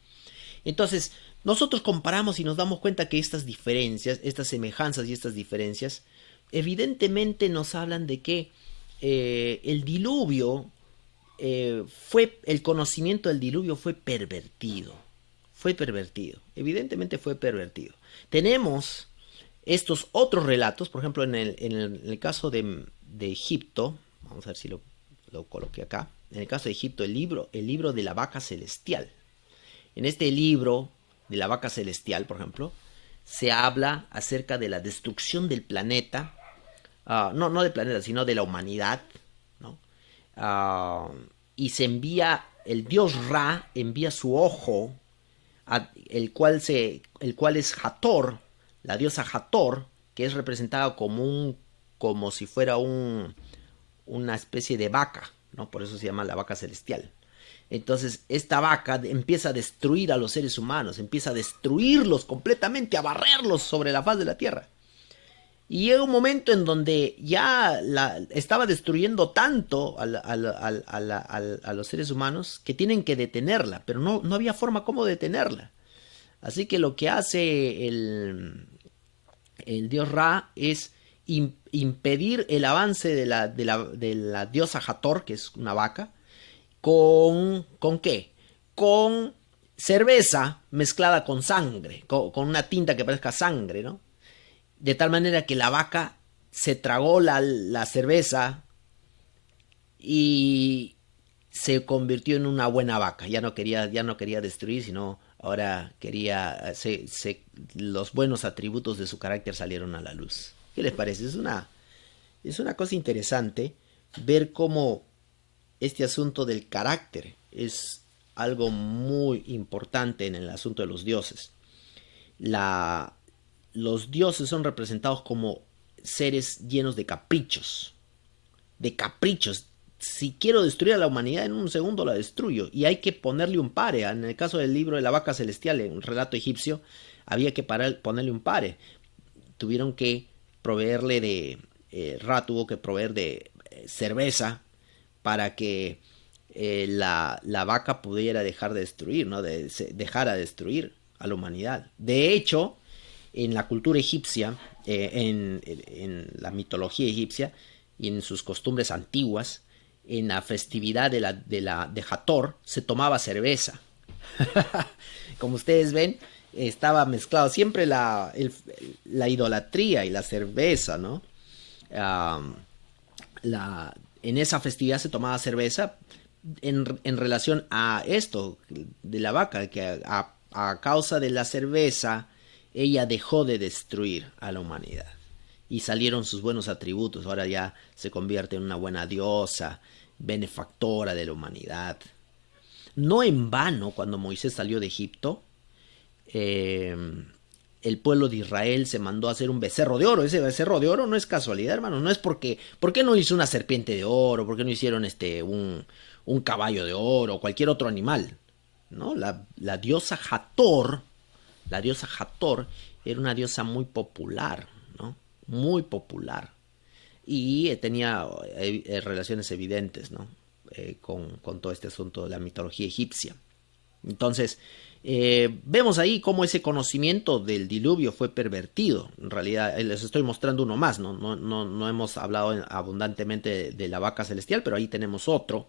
Entonces, nosotros comparamos y nos damos cuenta que estas diferencias, estas semejanzas y estas diferencias, evidentemente nos hablan de que el diluvio, el conocimiento del diluvio fue pervertido. Evidentemente fue pervertido. Tenemos estos otros relatos, por ejemplo, en el caso de Egipto, vamos a ver si lo coloqué acá. En el caso de Egipto, el libro de la vaca celestial. En este libro de la vaca celestial, por ejemplo, se habla acerca de la destrucción del planeta, no del planeta, sino de la humanidad, ¿no? Y se envía, el dios Ra envía su ojo, el cual es Hathor, la diosa Hathor, que es representada como si fuera una especie de vaca, ¿no? Por eso se llama la vaca celestial. Entonces esta vaca empieza a destruir a los seres humanos, empieza a destruirlos completamente, a barrerlos sobre la faz de la tierra. Y llega un momento en donde ya estaba destruyendo tanto a los seres humanos que tienen que detenerla, pero no había forma como detenerla. Así que lo que hace el dios Ra es impedir el avance de la diosa Hathor, que es una vaca, ¿con qué? Con cerveza mezclada con sangre, con una tinta que parezca sangre, ¿no? De tal manera que la vaca se tragó la cerveza y se convirtió en una buena vaca. Ya no quería destruir, sino ahora quería, los buenos atributos de su carácter salieron a la luz. ¿Qué les parece? Es una cosa interesante ver cómo este asunto del carácter es algo muy importante en el asunto de los dioses. Los dioses son representados como seres llenos de caprichos. Si quiero destruir a la humanidad en un segundo la destruyo, y hay que ponerle un pare. En el caso del libro de la vaca celestial, en un relato egipcio, había que ponerle un pare. Tuvieron que proveerle de Ra tuvo que proveer de cerveza para que la vaca pudiera dejar de destruir, ¿no? Dejara de destruir a la humanidad. De hecho, en la cultura egipcia, en la mitología egipcia y en sus costumbres antiguas, en la festividad de Hathor se tomaba cerveza. Como ustedes ven, estaba mezclado siempre la idolatría y la cerveza, ¿no? En esa festividad se tomaba cerveza en relación a esto de la vaca, que a causa de la cerveza ella dejó de destruir a la humanidad y salieron sus buenos atributos. Ahora ya se convierte en una buena diosa, benefactora de la humanidad. No en vano, cuando Moisés salió de Egipto, el pueblo de Israel se mandó a hacer un becerro de oro. Ese becerro de oro no es casualidad, hermano. No es porque... ¿Por qué no hizo una serpiente de oro? ¿Por qué no hicieron un caballo de oro o cualquier otro animal? ¿No? La diosa Hathor era una diosa muy popular, ¿no? Muy popular. Y tenía relaciones evidentes, ¿no? Con todo este asunto de la mitología egipcia. Entonces, vemos ahí cómo ese conocimiento del diluvio fue pervertido. En realidad, les estoy mostrando uno más, ¿no? No hemos hablado abundantemente de la vaca celestial, pero ahí tenemos otro.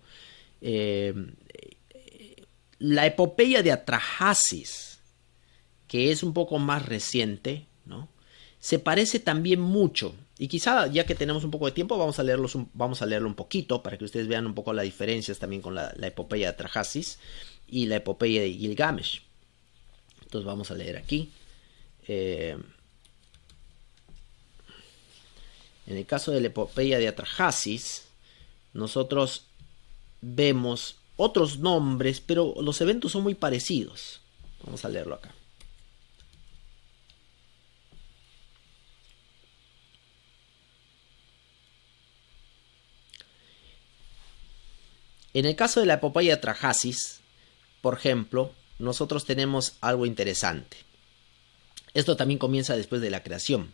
La epopeya de Atrahasis, que es un poco más reciente, ¿no? Se parece también mucho. Y quizá, ya que tenemos un poco de tiempo, vamos a leerlo un poquito para que ustedes vean un poco las diferencias también con la epopeya de Atrahasis y la epopeya de Gilgamesh. Entonces vamos a leer aquí. En el caso de la epopeya de Atrahasis, nosotros vemos otros nombres, pero los eventos son muy parecidos. Vamos a leerlo acá. En el caso de la epopeya de Atrahasis, por ejemplo, nosotros tenemos algo interesante. Esto también comienza después de la creación.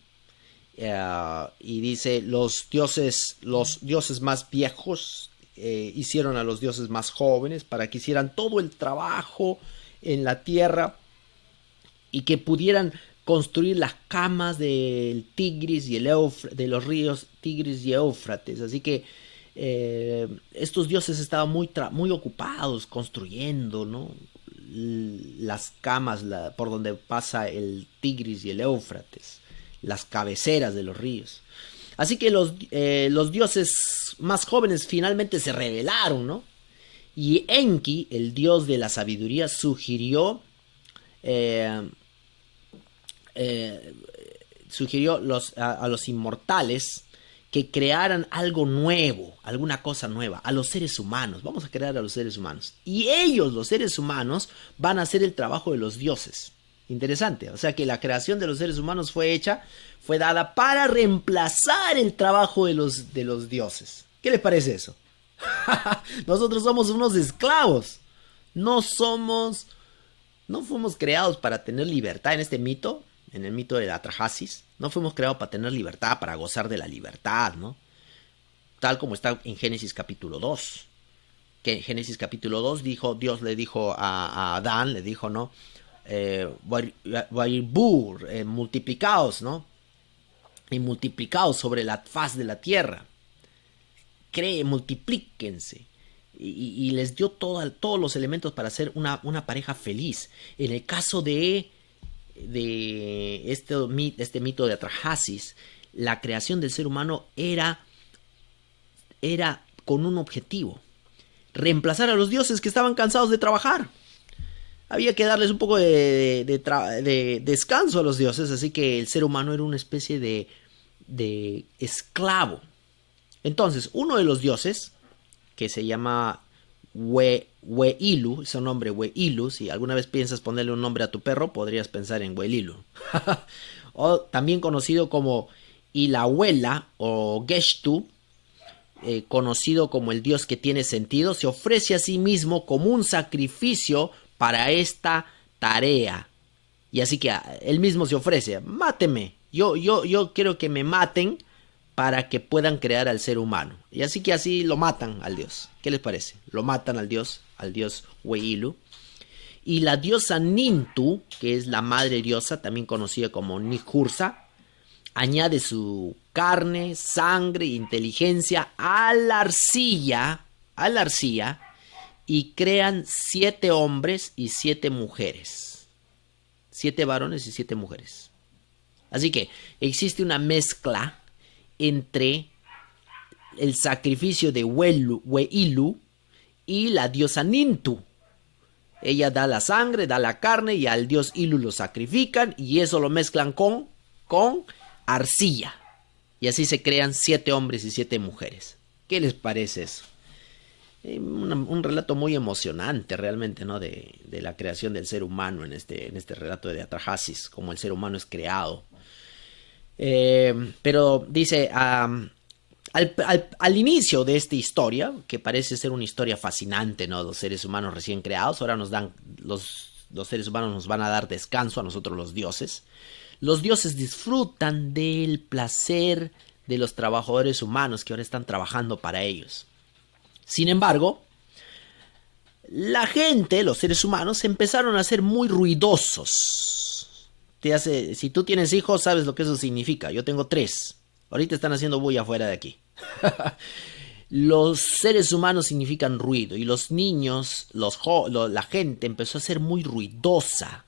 Y dice, los dioses más viejos hicieron a los dioses más jóvenes para que hicieran todo el trabajo en la tierra y que pudieran construir las camas del Tigris y de los ríos Tigris y Éufrates. Así que estos dioses estaban muy ocupados construyendo, ¿no? Las camas por donde pasa el Tigris y el Éufrates, las cabeceras de los ríos. Así que los dioses más jóvenes finalmente se rebelaron, ¿no? Y Enki, el dios de la sabiduría, sugirió a los inmortales que crearan algo nuevo, alguna cosa nueva, a los seres humanos. Vamos a crear a los seres humanos. Y ellos, los seres humanos, van a hacer el trabajo de los dioses. Interesante. O sea que la creación de los seres humanos fue dada para reemplazar el trabajo de los dioses. ¿Qué les parece eso? Nosotros somos unos esclavos. No fuimos creados para tener libertad en este mito. En el mito de la Atrahasis, no fuimos creados para tener libertad, para gozar de la libertad, ¿no? Tal como está en Génesis capítulo 2. Que en Génesis capítulo 2 Dios le dijo a Adán, le dijo, ¿no? Multiplicaos, ¿no? Y multiplicaos sobre la faz de la tierra. Multiplíquense. Y les dio todos los elementos para ser una pareja feliz. En el caso de este mito de Atrahasis, la creación del ser humano era con un objetivo: reemplazar a los dioses que estaban cansados de trabajar. Había que darles un poco de descanso a los dioses, así que el ser humano era una especie de esclavo. Entonces, uno de los dioses, que se llama Hueilu, es un nombre Hueilu, si alguna vez piensas ponerle un nombre a tu perro, podrías pensar en Huelilu. O también conocido como Ilahuela o Geshtu, conocido como el dios que tiene sentido, se ofrece a sí mismo como un sacrificio para esta tarea. Y así que él mismo se ofrece, máteme, yo quiero que me maten para que puedan crear al ser humano. Y así que así lo matan al dios. ¿Qué les parece? Lo matan al dios Hueilu. Y la diosa Nintu, que es la madre diosa, también conocida como Nikhursa, añade su carne, sangre e inteligencia a la arcilla, y crean 7 hombres y 7 mujeres. 7 varones y 7 mujeres. Así que existe una mezcla entre el sacrificio de Hueilu y la diosa Nintu. Ella da la sangre, da la carne y al dios Ilu lo sacrifican y eso lo mezclan con arcilla. Y así se crean 7 hombres y 7 mujeres. ¿Qué les parece eso? Un relato muy emocionante realmente, ¿no? De la creación del ser humano en este relato de Atrahasis, como el ser humano es creado. Pero dice, al inicio de esta historia, que parece ser una historia fascinante, ¿no? Los seres humanos recién creados, ahora los seres humanos nos van a dar descanso a nosotros los dioses. Los dioses disfrutan del placer de los trabajadores humanos que ahora están trabajando para ellos. Sin embargo, la gente, los seres humanos, empezaron a ser muy ruidosos. Si tú tienes hijos, sabes lo que eso significa. Yo tengo 3. Ahorita están haciendo bulla afuera de aquí. Los seres humanos significan ruido. Y los niños, la gente empezó a ser muy ruidosa.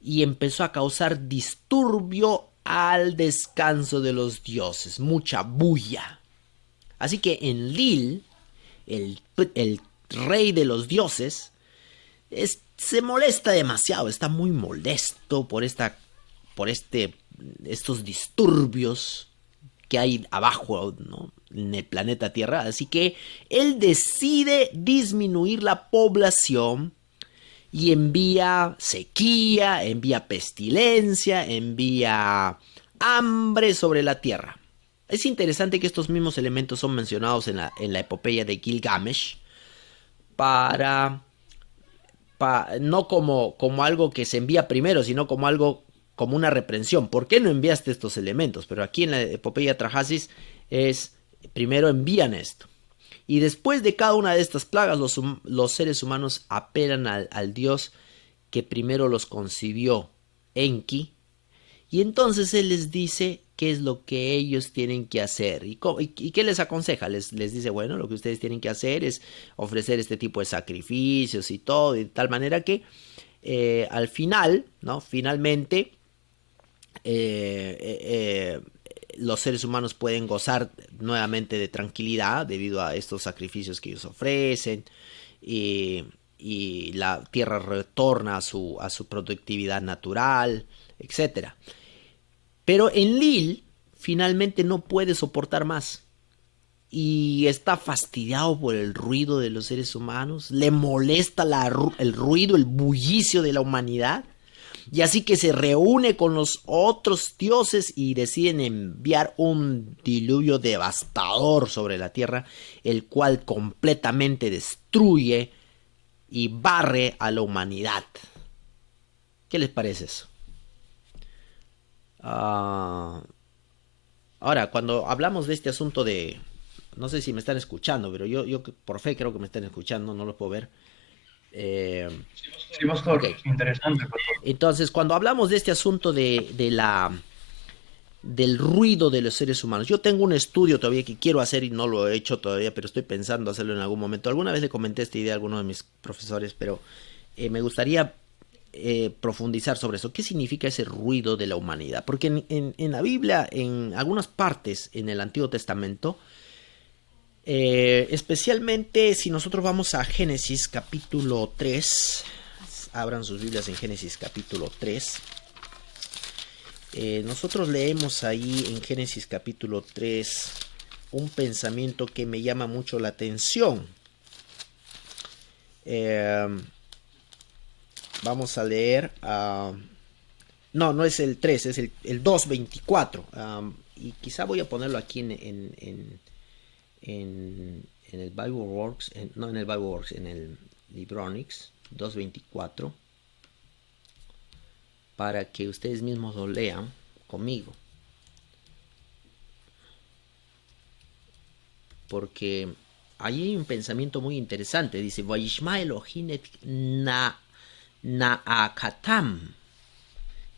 Y empezó a causar disturbio al descanso de los dioses. Mucha bulla. Así que Enlil, el rey de los dioses, se molesta demasiado, está muy molesto por estos disturbios que hay abajo, ¿no? En el planeta Tierra. Así que él decide disminuir la población y envía sequía, envía pestilencia, envía hambre sobre la Tierra. Es interesante que estos mismos elementos son mencionados en la epopeya de Gilgamesh no como algo que se envía primero, sino como una reprensión. ¿Por qué no enviaste estos elementos? Pero aquí en la epopeya de Atrahasis primero envían esto. Y después de cada una de estas plagas, los seres humanos apelan al dios que primero los concibió, Enki. Y entonces él les dice qué es lo que ellos tienen que hacer. ¿Y qué les aconseja? Les dice, bueno, lo que ustedes tienen que hacer es ofrecer este tipo de sacrificios y todo, de tal manera que al final, ¿no? Finalmente, los seres humanos pueden gozar nuevamente de tranquilidad debido a estos sacrificios que ellos ofrecen. Y la tierra retorna a su productividad natural, etc. Pero Enlil finalmente no puede soportar más y está fastidiado por el ruido de los seres humanos, le molesta el ruido, el bullicio de la humanidad, y así que se reúne con los otros dioses y deciden enviar un diluvio devastador sobre la tierra, el cual completamente destruye y barre a la humanidad. ¿Qué les parece eso? Ahora, cuando hablamos de este asunto de... No sé si me están escuchando, pero yo por fe creo que me están escuchando, no lo puedo ver. Sí, pastor, okay. Interesante, pastor. Entonces, cuando hablamos de este asunto del ruido de los seres humanos, yo tengo un estudio todavía que quiero hacer y no lo he hecho todavía, pero estoy pensando hacerlo en algún momento. Alguna vez le comenté esta idea a alguno de mis profesores, pero me gustaría profundizar sobre eso. ¿Qué significa ese ruido de la humanidad? Porque en la Biblia, en algunas partes en el Antiguo Testamento, Especialmente si nosotros vamos a Génesis capítulo 3. Abran sus Biblias en Génesis capítulo 3. Nosotros leemos ahí en Génesis capítulo 3 un pensamiento que me llama mucho la atención. Vamos a leer... no es el 3, es el 2:24. Y quizá voy a ponerlo aquí en el Bible Works, no en el Bible Works, en el Libronics 2:24, para que ustedes mismos lo lean conmigo, porque ahí hay un pensamiento muy interesante. Dice: Vayishma Elohim et Naakatam.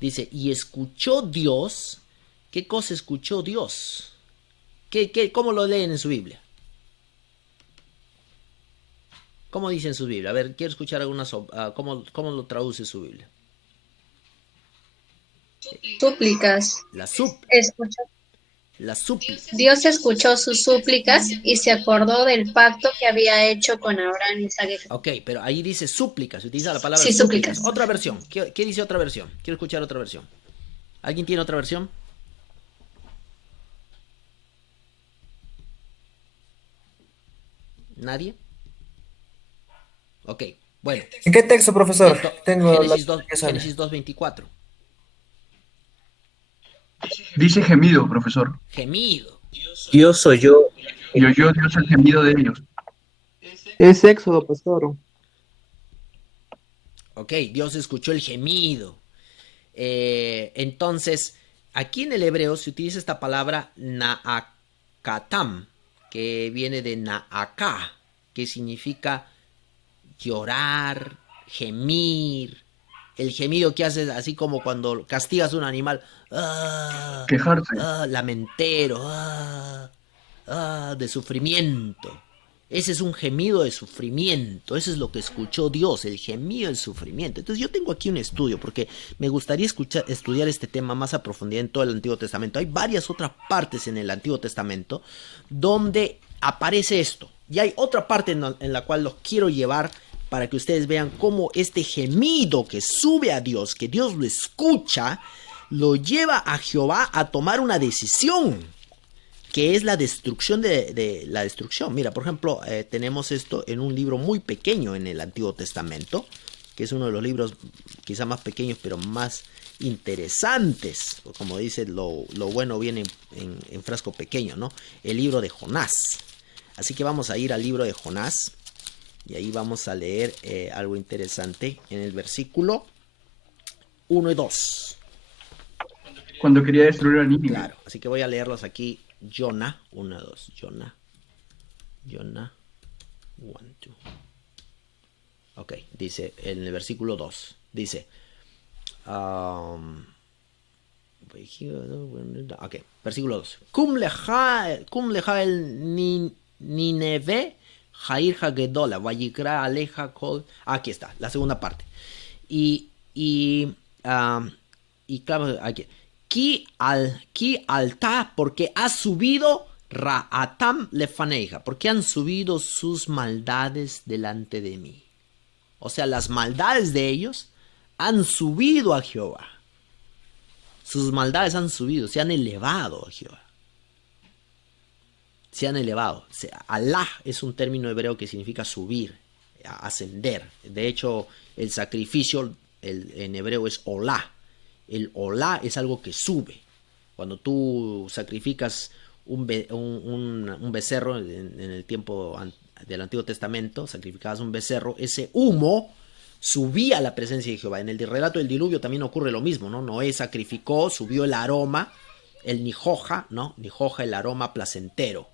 Dice, y escuchó Dios. ¿Qué cosa escuchó Dios? ¿Cómo lo leen en su Biblia? ¿Cómo dice en su Biblia? A ver, quiero escuchar algunas. ¿Cómo lo traduce su Biblia? Súplicas. Escuchó. Las súplicas. Dios escuchó sus súplicas y se acordó del pacto que había hecho con Abraham, Isaac y Jacob. Ok, pero ahí dice súplicas, se utiliza la palabra Sí, súplicas. súplicas. Otra versión. ¿Qué dice otra versión? Quiero escuchar otra versión. ¿Alguien tiene otra versión? ¿Nadie? Ok, bueno. ¿En qué texto, profesor? Tengo Génesis 2:24. Dice gemido, profesor. Gemido. Dios oyó. Y oyó Dios el gemido de ellos. Es Éxodo, pastor. Ok, Dios escuchó el gemido. Entonces, aquí en el hebreo se utiliza esta palabra naakatam, que viene de naaka, que significa llorar, gemir. El gemido que haces así como cuando castigas a un animal. Quejarse. Lamentero. De sufrimiento. Ese es un gemido de sufrimiento. Eso es lo que escuchó Dios, el gemido del sufrimiento. Entonces yo tengo aquí un estudio porque me gustaría estudiar este tema más a profundidad en todo el Antiguo Testamento. Hay varias otras partes en el Antiguo Testamento donde aparece esto. Y hay otra parte en la cual los quiero llevar para que ustedes vean cómo este gemido que sube a Dios, que Dios lo escucha, lo lleva a Jehová a tomar una decisión, que es la destrucción de la destrucción. Mira, por ejemplo, tenemos esto en un libro muy pequeño en el Antiguo Testamento, que es uno de los libros quizá más pequeños, pero más interesantes. Como dice, lo bueno viene en frasco pequeño, ¿no? El libro de Jonás. Así que vamos a ir al libro de Jonás, y ahí vamos a leer algo interesante en el versículo 1 y 2. Cuando quería destruir a Nínive. Claro, así que voy a leerlos aquí. Jonah, 1, 2, Jonah, 1, 2. Ok, dice en el versículo 2, dice, ok, versículo 2. Cum leja el Nineve, Jair Hagedola, Vayikra Aleja Kol. Aquí está, la segunda parte. Y claro, aquí. Ki alta, porque ha subido Ra'atam lefaneja, porque han subido sus maldades delante de mí. O sea, las maldades de ellos han subido a Jehová. Sus maldades han subido, se han elevado a Jehová. Se han elevado. Alá es un término hebreo que significa subir, ascender. De hecho, el sacrificio en hebreo es olá. El olá es algo que sube. Cuando tú sacrificas un becerro en el tiempo del Antiguo Testamento, sacrificabas un becerro, ese humo subía a la presencia de Jehová. En el relato del diluvio también ocurre lo mismo, ¿no? Noé sacrificó, subió el aroma, el nijoja, ¿no? Nijoja, el aroma placentero.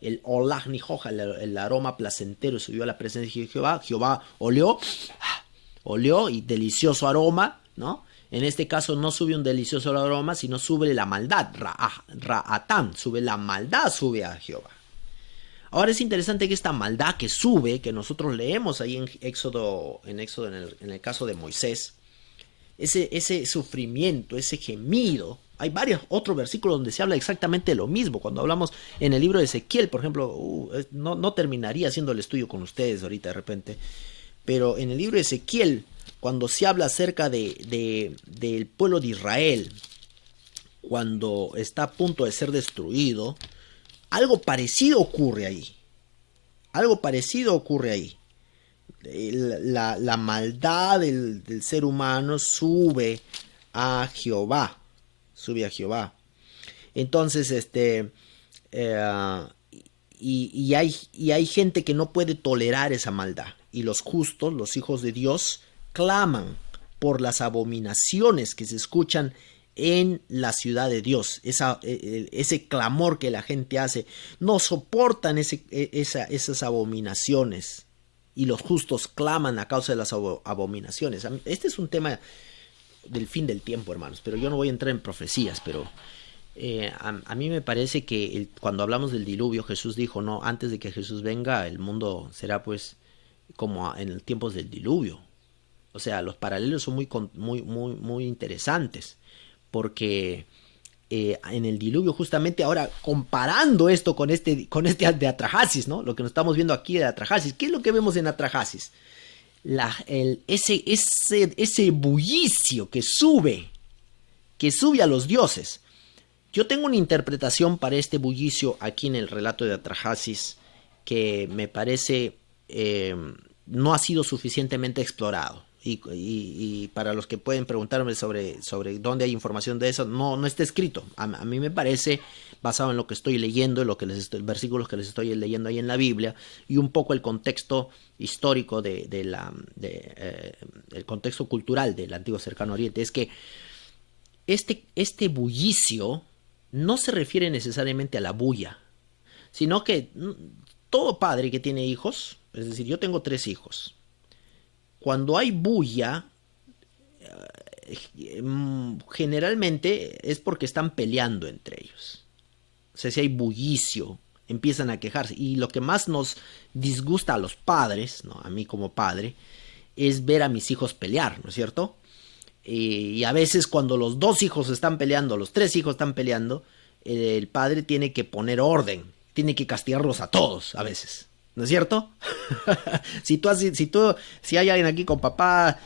El olá nijoja, el aroma placentero, subió a la presencia de Jehová. Jehová olió y delicioso aroma, ¿no? En este caso no sube un delicioso aroma, sino sube la maldad. Ra'atán, sube la maldad, sube a Jehová. Ahora es interesante que esta maldad que sube, que nosotros leemos ahí en Éxodo, en el caso de Moisés, ese sufrimiento, ese gemido, Hay varios otros versículos donde se habla exactamente lo mismo. Cuando hablamos en el libro de Ezequiel, por ejemplo, no terminaría haciendo el estudio con ustedes ahorita de repente, pero en el libro de Ezequiel, cuando se habla acerca del pueblo de Israel, cuando está a punto de ser destruido, algo parecido ocurre ahí. Algo parecido ocurre ahí. La maldad del ser humano sube a Jehová. Sube a Jehová. Entonces, y hay gente que no puede tolerar esa maldad. Y los justos, los hijos de Dios, claman por las abominaciones que se escuchan en la ciudad de Dios. Ese clamor que la gente hace. No soportan esas abominaciones. Y los justos claman a causa de las abominaciones. Este es un tema del fin del tiempo, hermanos. Pero yo no voy a entrar en profecías. Pero a mí me parece que cuando hablamos del diluvio, Jesús dijo, no, antes de que Jesús venga, el mundo será pues como en los tiempos del diluvio. O sea, los paralelos son muy interesantes. Porque en el diluvio, justamente ahora, comparando esto con este de Atrahasis, ¿no? Lo que nos estamos viendo aquí de Atrahasis. ¿Qué es lo que vemos en Atrahasis? Ese bullicio que sube a los dioses. Yo tengo una interpretación para este bullicio aquí en el relato de Atrahasis que me parece no ha sido suficientemente explorado. Y para los que pueden preguntarme sobre dónde hay información de eso, no está escrito. A mí me parece, basado en lo que estoy leyendo, versículos que les estoy leyendo ahí en la Biblia, y un poco el contexto histórico el contexto cultural del antiguo cercano oriente, es que este bullicio no se refiere necesariamente a la bulla, sino que todo padre que tiene hijos, es decir, yo tengo 3 hijos, cuando hay bulla, generalmente es porque están peleando entre ellos. O sea, si hay bullicio, empiezan a quejarse. Y lo que más nos disgusta a los padres, ¿no? A mí como padre, es ver a mis hijos pelear, ¿no es cierto? Y a veces cuando los 2 hijos están peleando, los 3 hijos están peleando, el padre tiene que poner orden, tiene que castigarlos a todos a veces. ¿No es cierto? Si hay alguien aquí con papá,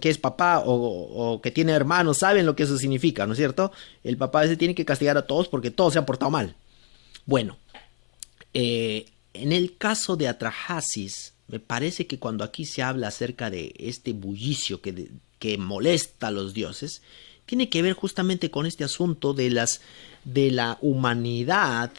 que es papá o que tiene hermanos, saben lo que eso significa, ¿no es cierto? El papá a veces tiene que castigar a todos porque todos se han portado mal. Bueno, en el caso de Atrahasis, me parece que cuando aquí se habla acerca de este bullicio que molesta a los dioses, tiene que ver justamente con este asunto de la humanidad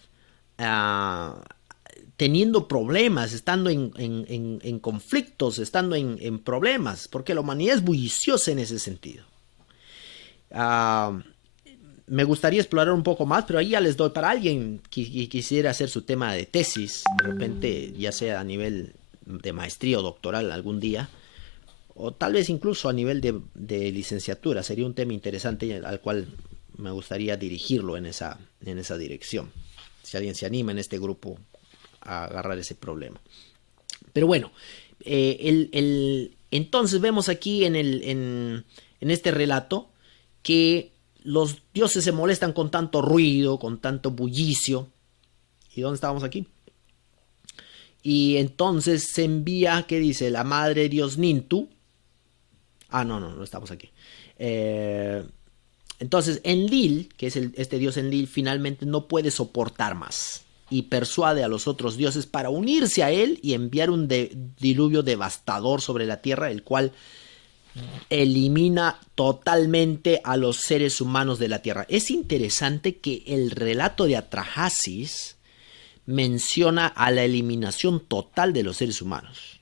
teniendo problemas, estando en conflictos, estando en problemas, porque la humanidad es bulliciosa en ese sentido. Me gustaría explorar un poco más, pero ahí ya les doy para alguien que quisiera hacer su tema de tesis, de repente ya sea a nivel de maestría o doctoral algún día, o tal vez incluso a nivel de licenciatura, sería un tema interesante al cual me gustaría dirigirlo en esa dirección, si alguien se anima en este grupo a agarrar ese problema. Pero bueno, entonces vemos aquí en este relato que los dioses se molestan con tanto ruido, con tanto bullicio. ¿Y dónde estábamos aquí? Y entonces se envía, ¿qué dice? La madre de Dios Nintu. No estamos aquí. Entonces Enlil, que es este dios Enlil, finalmente no puede soportar más y persuade a los otros dioses para unirse a él y enviar un diluvio devastador sobre la tierra, el cual elimina totalmente a los seres humanos de la tierra. Es interesante que el relato de Atrahasis menciona a la eliminación total de los seres humanos.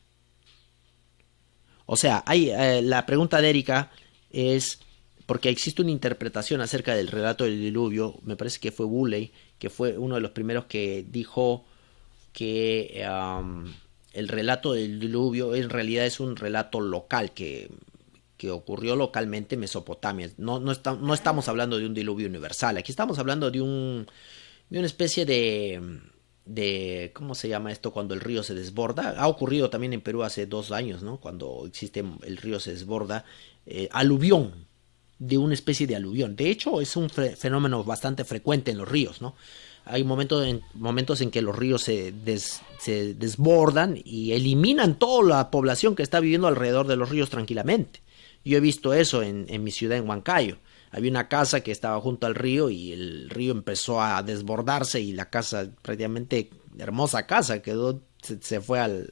O sea, la pregunta de Erika es, porque existe una interpretación acerca del relato del diluvio, me parece que fue Woolley, que fue uno de los primeros que dijo que el relato del diluvio en realidad es un relato local que ocurrió localmente en Mesopotamia. No estamos hablando de un diluvio universal, aquí estamos hablando de una especie de ¿cómo se llama esto? Cuando el río se desborda. Ha ocurrido también en Perú hace 2 años, ¿no? Cuando el río se desborda. Aluvión. de una especie de aluvión. De hecho, es un fenómeno bastante frecuente en los ríos, ¿no? Hay momentos en que los ríos se desbordan y eliminan toda la población que está viviendo alrededor de los ríos tranquilamente. Yo he visto eso en mi ciudad, en Huancayo. Había una casa que estaba junto al río y el río empezó a desbordarse y la casa, prácticamente hermosa casa, se fue al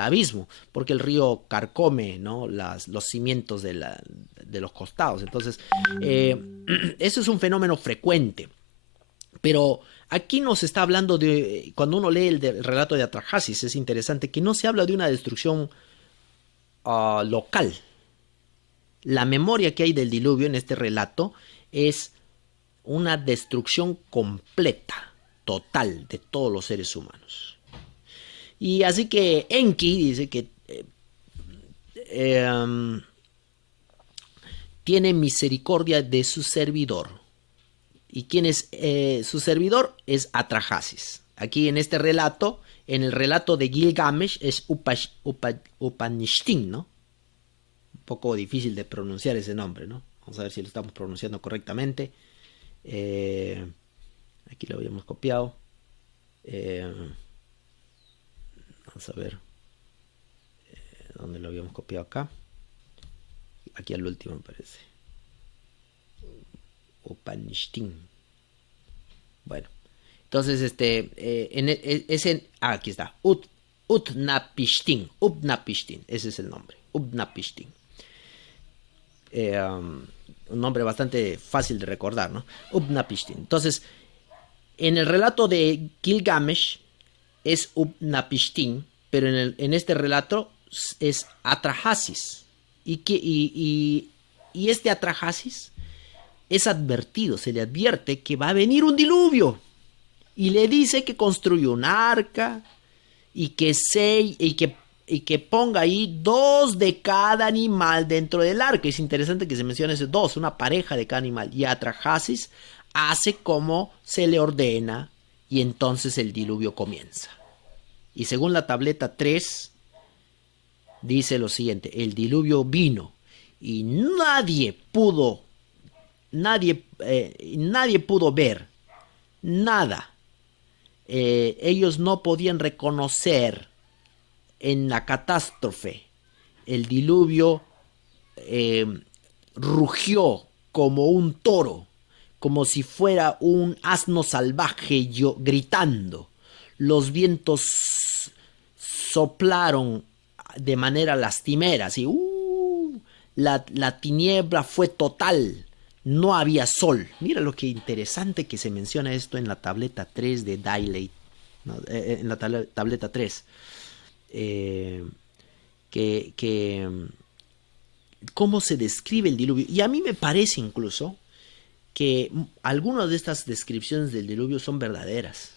abismo, porque el río carcome, ¿no? los cimientos de los costados. Entonces, eso es un fenómeno frecuente. Pero aquí nos está hablando de, cuando uno lee el relato de Atrahasis, es interesante que no se habla de una destrucción local. La memoria que hay del diluvio en este relato es una destrucción completa, total, de todos los seres humanos. Y así que Enki dice que tiene misericordia de su servidor. ¿Y quién es su servidor? Es Atrahasis. Aquí en este relato, en el relato de Gilgamesh, es Upanishtim, ¿no? Un poco difícil de pronunciar ese nombre, ¿no? Vamos a ver si lo estamos pronunciando correctamente. Aquí lo habíamos copiado. Vamos a ver. ¿Dónde lo habíamos copiado? Acá. Aquí al último me parece. Upanishtim. Bueno. Entonces, aquí está. Utnapishtim. Upnapishtim. Ese es el nombre. Upnapishtim. Un nombre bastante fácil de recordar, ¿no? Upnapishtim. Entonces, en el relato de Gilgamesh es Upnapishtim, pero en este relato es Atrahasis. Y este Atrahasis es advertido, se le advierte que va a venir un diluvio. Y le dice que construya un arca y que ponga ahí 2 de cada animal dentro del arca. Es interesante que se mencione ese 2, una pareja de cada animal. Y Atrahasis hace como se le ordena y entonces el diluvio comienza. Y según la tableta 3, dice lo siguiente: el diluvio vino y nadie pudo ver nada. Ellos no podían reconocer en la catástrofe. El diluvio rugió como un toro, como si fuera un asno salvaje gritando. Los vientos soplaron de manera lastimera, así, la tiniebla fue total. No había sol. Mira lo que interesante que se menciona esto en la tableta 3 de Daylight, ¿no? En la tableta 3. Cómo se describe el diluvio. Y a mí me parece incluso que algunas de estas descripciones del diluvio son verdaderas.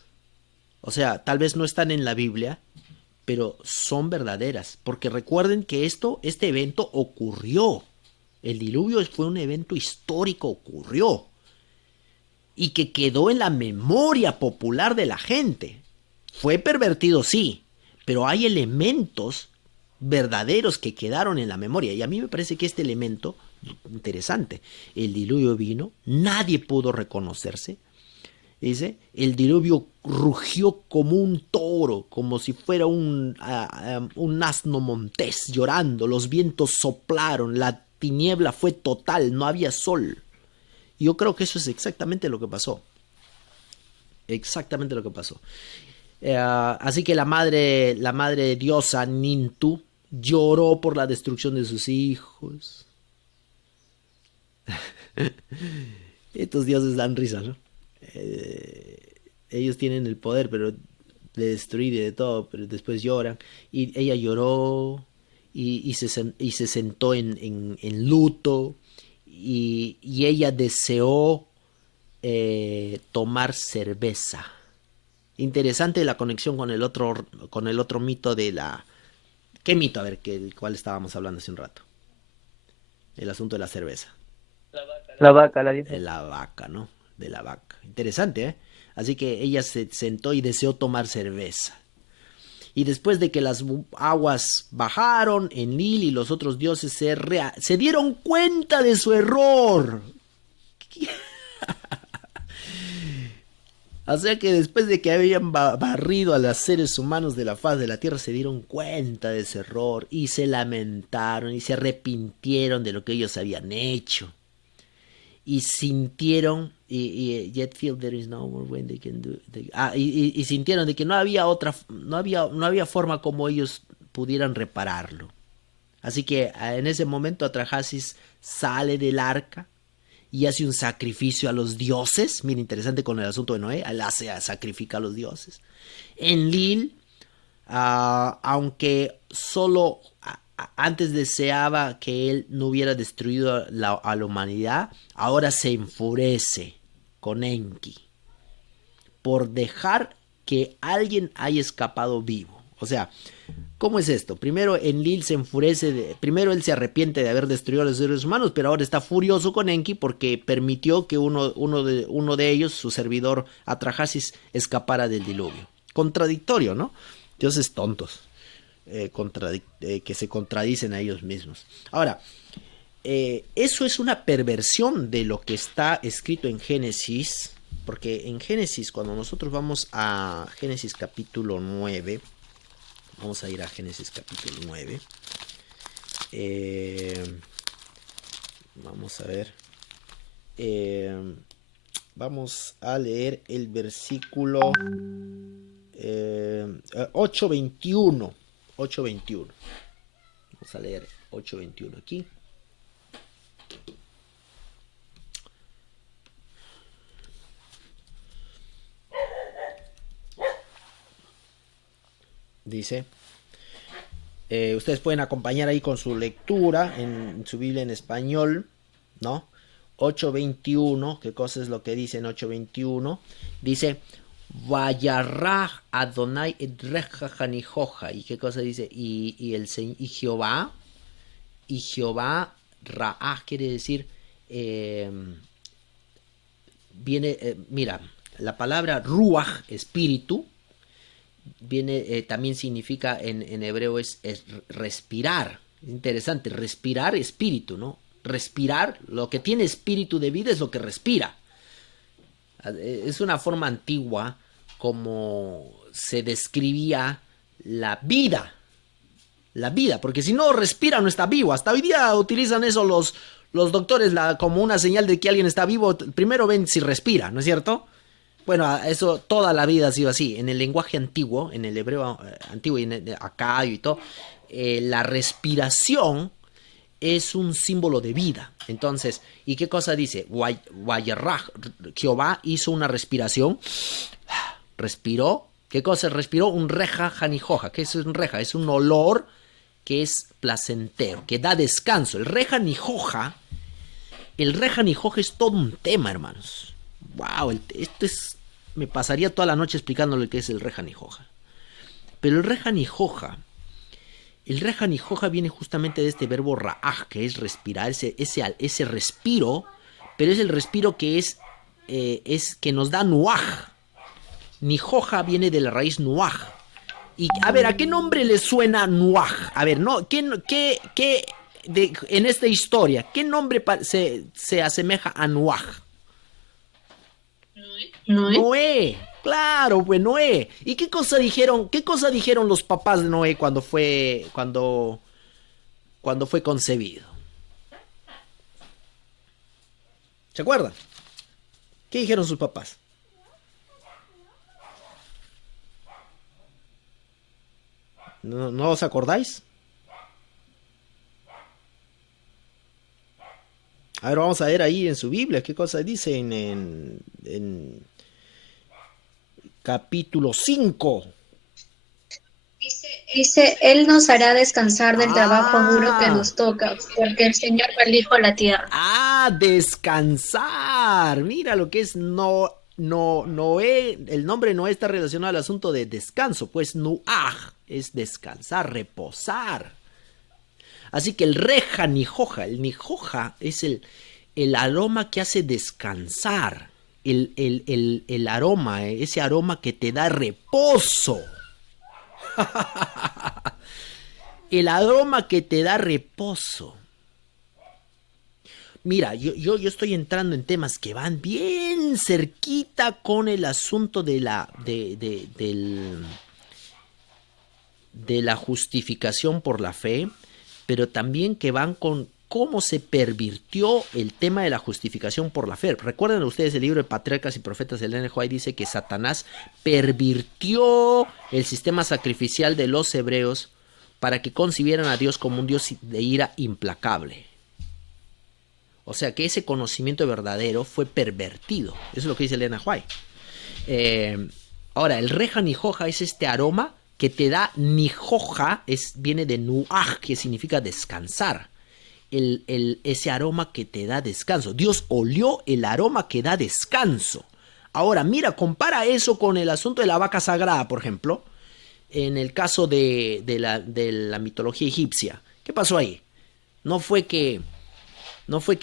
O sea, tal vez no están en la Biblia, pero son verdaderas. Porque recuerden que este evento ocurrió. El diluvio fue un evento histórico, ocurrió. Y que quedó en la memoria popular de la gente. Fue pervertido, sí, pero hay elementos verdaderos que quedaron en la memoria. Y a mí me parece que este elemento, interesante, el diluvio vino, nadie pudo reconocerse. Dice, el diluvio rugió como un toro, como si fuera un asno montés llorando. Los vientos soplaron, la tiniebla fue total, no había sol. Yo creo que eso es exactamente lo que pasó. Exactamente lo que pasó. Así que la madre diosa Nintu lloró por la destrucción de sus hijos. Estos dioses dan risa, ¿no? Ellos tienen el poder de destruir y de todo, pero después lloran. Y ella lloró y se sentó en luto y ella deseó tomar cerveza. Interesante la conexión con el otro mito de la... ¿Qué mito? A ver, el cual estábamos hablando hace un rato. El asunto de la cerveza. La vaca, la dieta. De la vaca, ¿no? De la vaca. Interesante, ¿eh? Así que ella se sentó y deseó tomar cerveza. Y después de que las aguas bajaron, Enlil y los otros dioses se dieron cuenta de su error. O sea que después de que habían barrido a los seres humanos de la faz de la tierra, se dieron cuenta de ese error y se lamentaron y se arrepintieron de lo que ellos habían hecho. Y sintieron, yet feel there is no more way they can do. Y sintieron de que no había forma como ellos pudieran repararlo. Así que en ese momento Atrahasis sale del arca y hace un sacrificio a los dioses. Mira, interesante con el asunto de Noé, él sacrifica a los dioses. Enlil, aunque solo antes deseaba que él no hubiera destruido a la humanidad, ahora se enfurece con Enki por dejar que alguien haya escapado vivo. O sea, ¿cómo es esto? Primero Enlil se enfurece, primero él se arrepiente de haber destruido a los seres humanos, pero ahora está furioso con Enki porque permitió que uno de ellos, su servidor Atrahasis, escapara del diluvio. Contradictorio, ¿no? Dioses tontos. Que se contradicen a ellos mismos. Ahora, eso es una perversión de lo que está escrito en Génesis, porque en Génesis, cuando nosotros vamos a Génesis capítulo 9, vamos a ir a Génesis capítulo 9, vamos a ver, vamos a leer el versículo 8:21. 8:21. Vamos a leer 8:21 aquí. Dice, ustedes pueden acompañar ahí con su lectura en su Biblia en español, ¿no? 8:21, ¿qué cosa es lo que dice en 8:21? Dice, Vayarraj Adonai et reja janijoja. ¿Y qué cosa dice? Y Jehová Raaj quiere decir mira, la palabra ruach, espíritu, viene, también significa en hebreo es respirar. Interesante, respirar espíritu, ¿no? Respirar, lo que tiene espíritu de vida es lo que respira. Es una forma antigua como se describía la vida, porque si no respira no está vivo. Hasta hoy día utilizan eso los doctores como una señal de que alguien está vivo. Primero ven si respira, ¿no es cierto? Bueno, eso toda la vida ha sido así. En el lenguaje antiguo, en el hebreo antiguo y en el acadio y todo, la respiración es un símbolo de vida. Entonces, ¿y qué cosa dice? Vayarraj, Jehová hizo una respiración, respiró. ¿Qué cosa respiró? Un reja janijoja. ¿Qué es un reja? Es un olor que es placentero, que da descanso. El reja nijoja es todo un tema, hermanos. Wow, me pasaría toda la noche explicándole lo que es el reja nijoja. Pero el reja nijoja viene justamente de este verbo ra'aj, que es respirar, ese respiro, pero es el respiro que es que nos da nuaj. Nijoja viene de la raíz nuaj. Y a ver, ¿a qué nombre le suena nuaj? A ver, ¿no? En esta historia, ¿qué nombre se asemeja a nuaj? Noé. Claro, pues Noé. ¿Y qué cosa dijeron los papás de Noé cuando fue concebido? ¿Se acuerdan? ¿Qué dijeron sus papás? ¿No os acordáis? A ver, vamos a ver ahí en su Biblia qué cosa dice en capítulo 5. Dice, Él nos hará descansar del trabajo duro que nos toca, porque el Señor maldijo la tierra. Descansar. Mira lo que es Noé. El nombre Noé está relacionado al asunto de descanso, pues Nuaj es descansar, reposar. Así que el reja nijoja, el nijoja es el aroma que hace descansar. El aroma, ese aroma que te da reposo. El aroma que te da reposo. Mira, yo estoy entrando en temas que van bien cerquita con el asunto de la justificación por la fe, pero también que van con cómo se pervirtió el tema de la justificación por la fe. Recuerden ustedes el libro de Patriarcas y Profetas de Ellen White, dice que Satanás pervirtió el sistema sacrificial de los hebreos para que concibieran a Dios como un Dios de ira implacable. O sea que ese conocimiento verdadero fue pervertido. Eso es lo que dice Elena White. Ahora, el reja nijoja es este aroma que te da nijoja, viene de nuaj, que significa descansar. Ese aroma que te da descanso. Dios olió el aroma que da descanso. Ahora, mira, compara eso con el asunto de la vaca sagrada, por ejemplo. En el caso de la mitología egipcia. ¿Qué pasó ahí? No fue que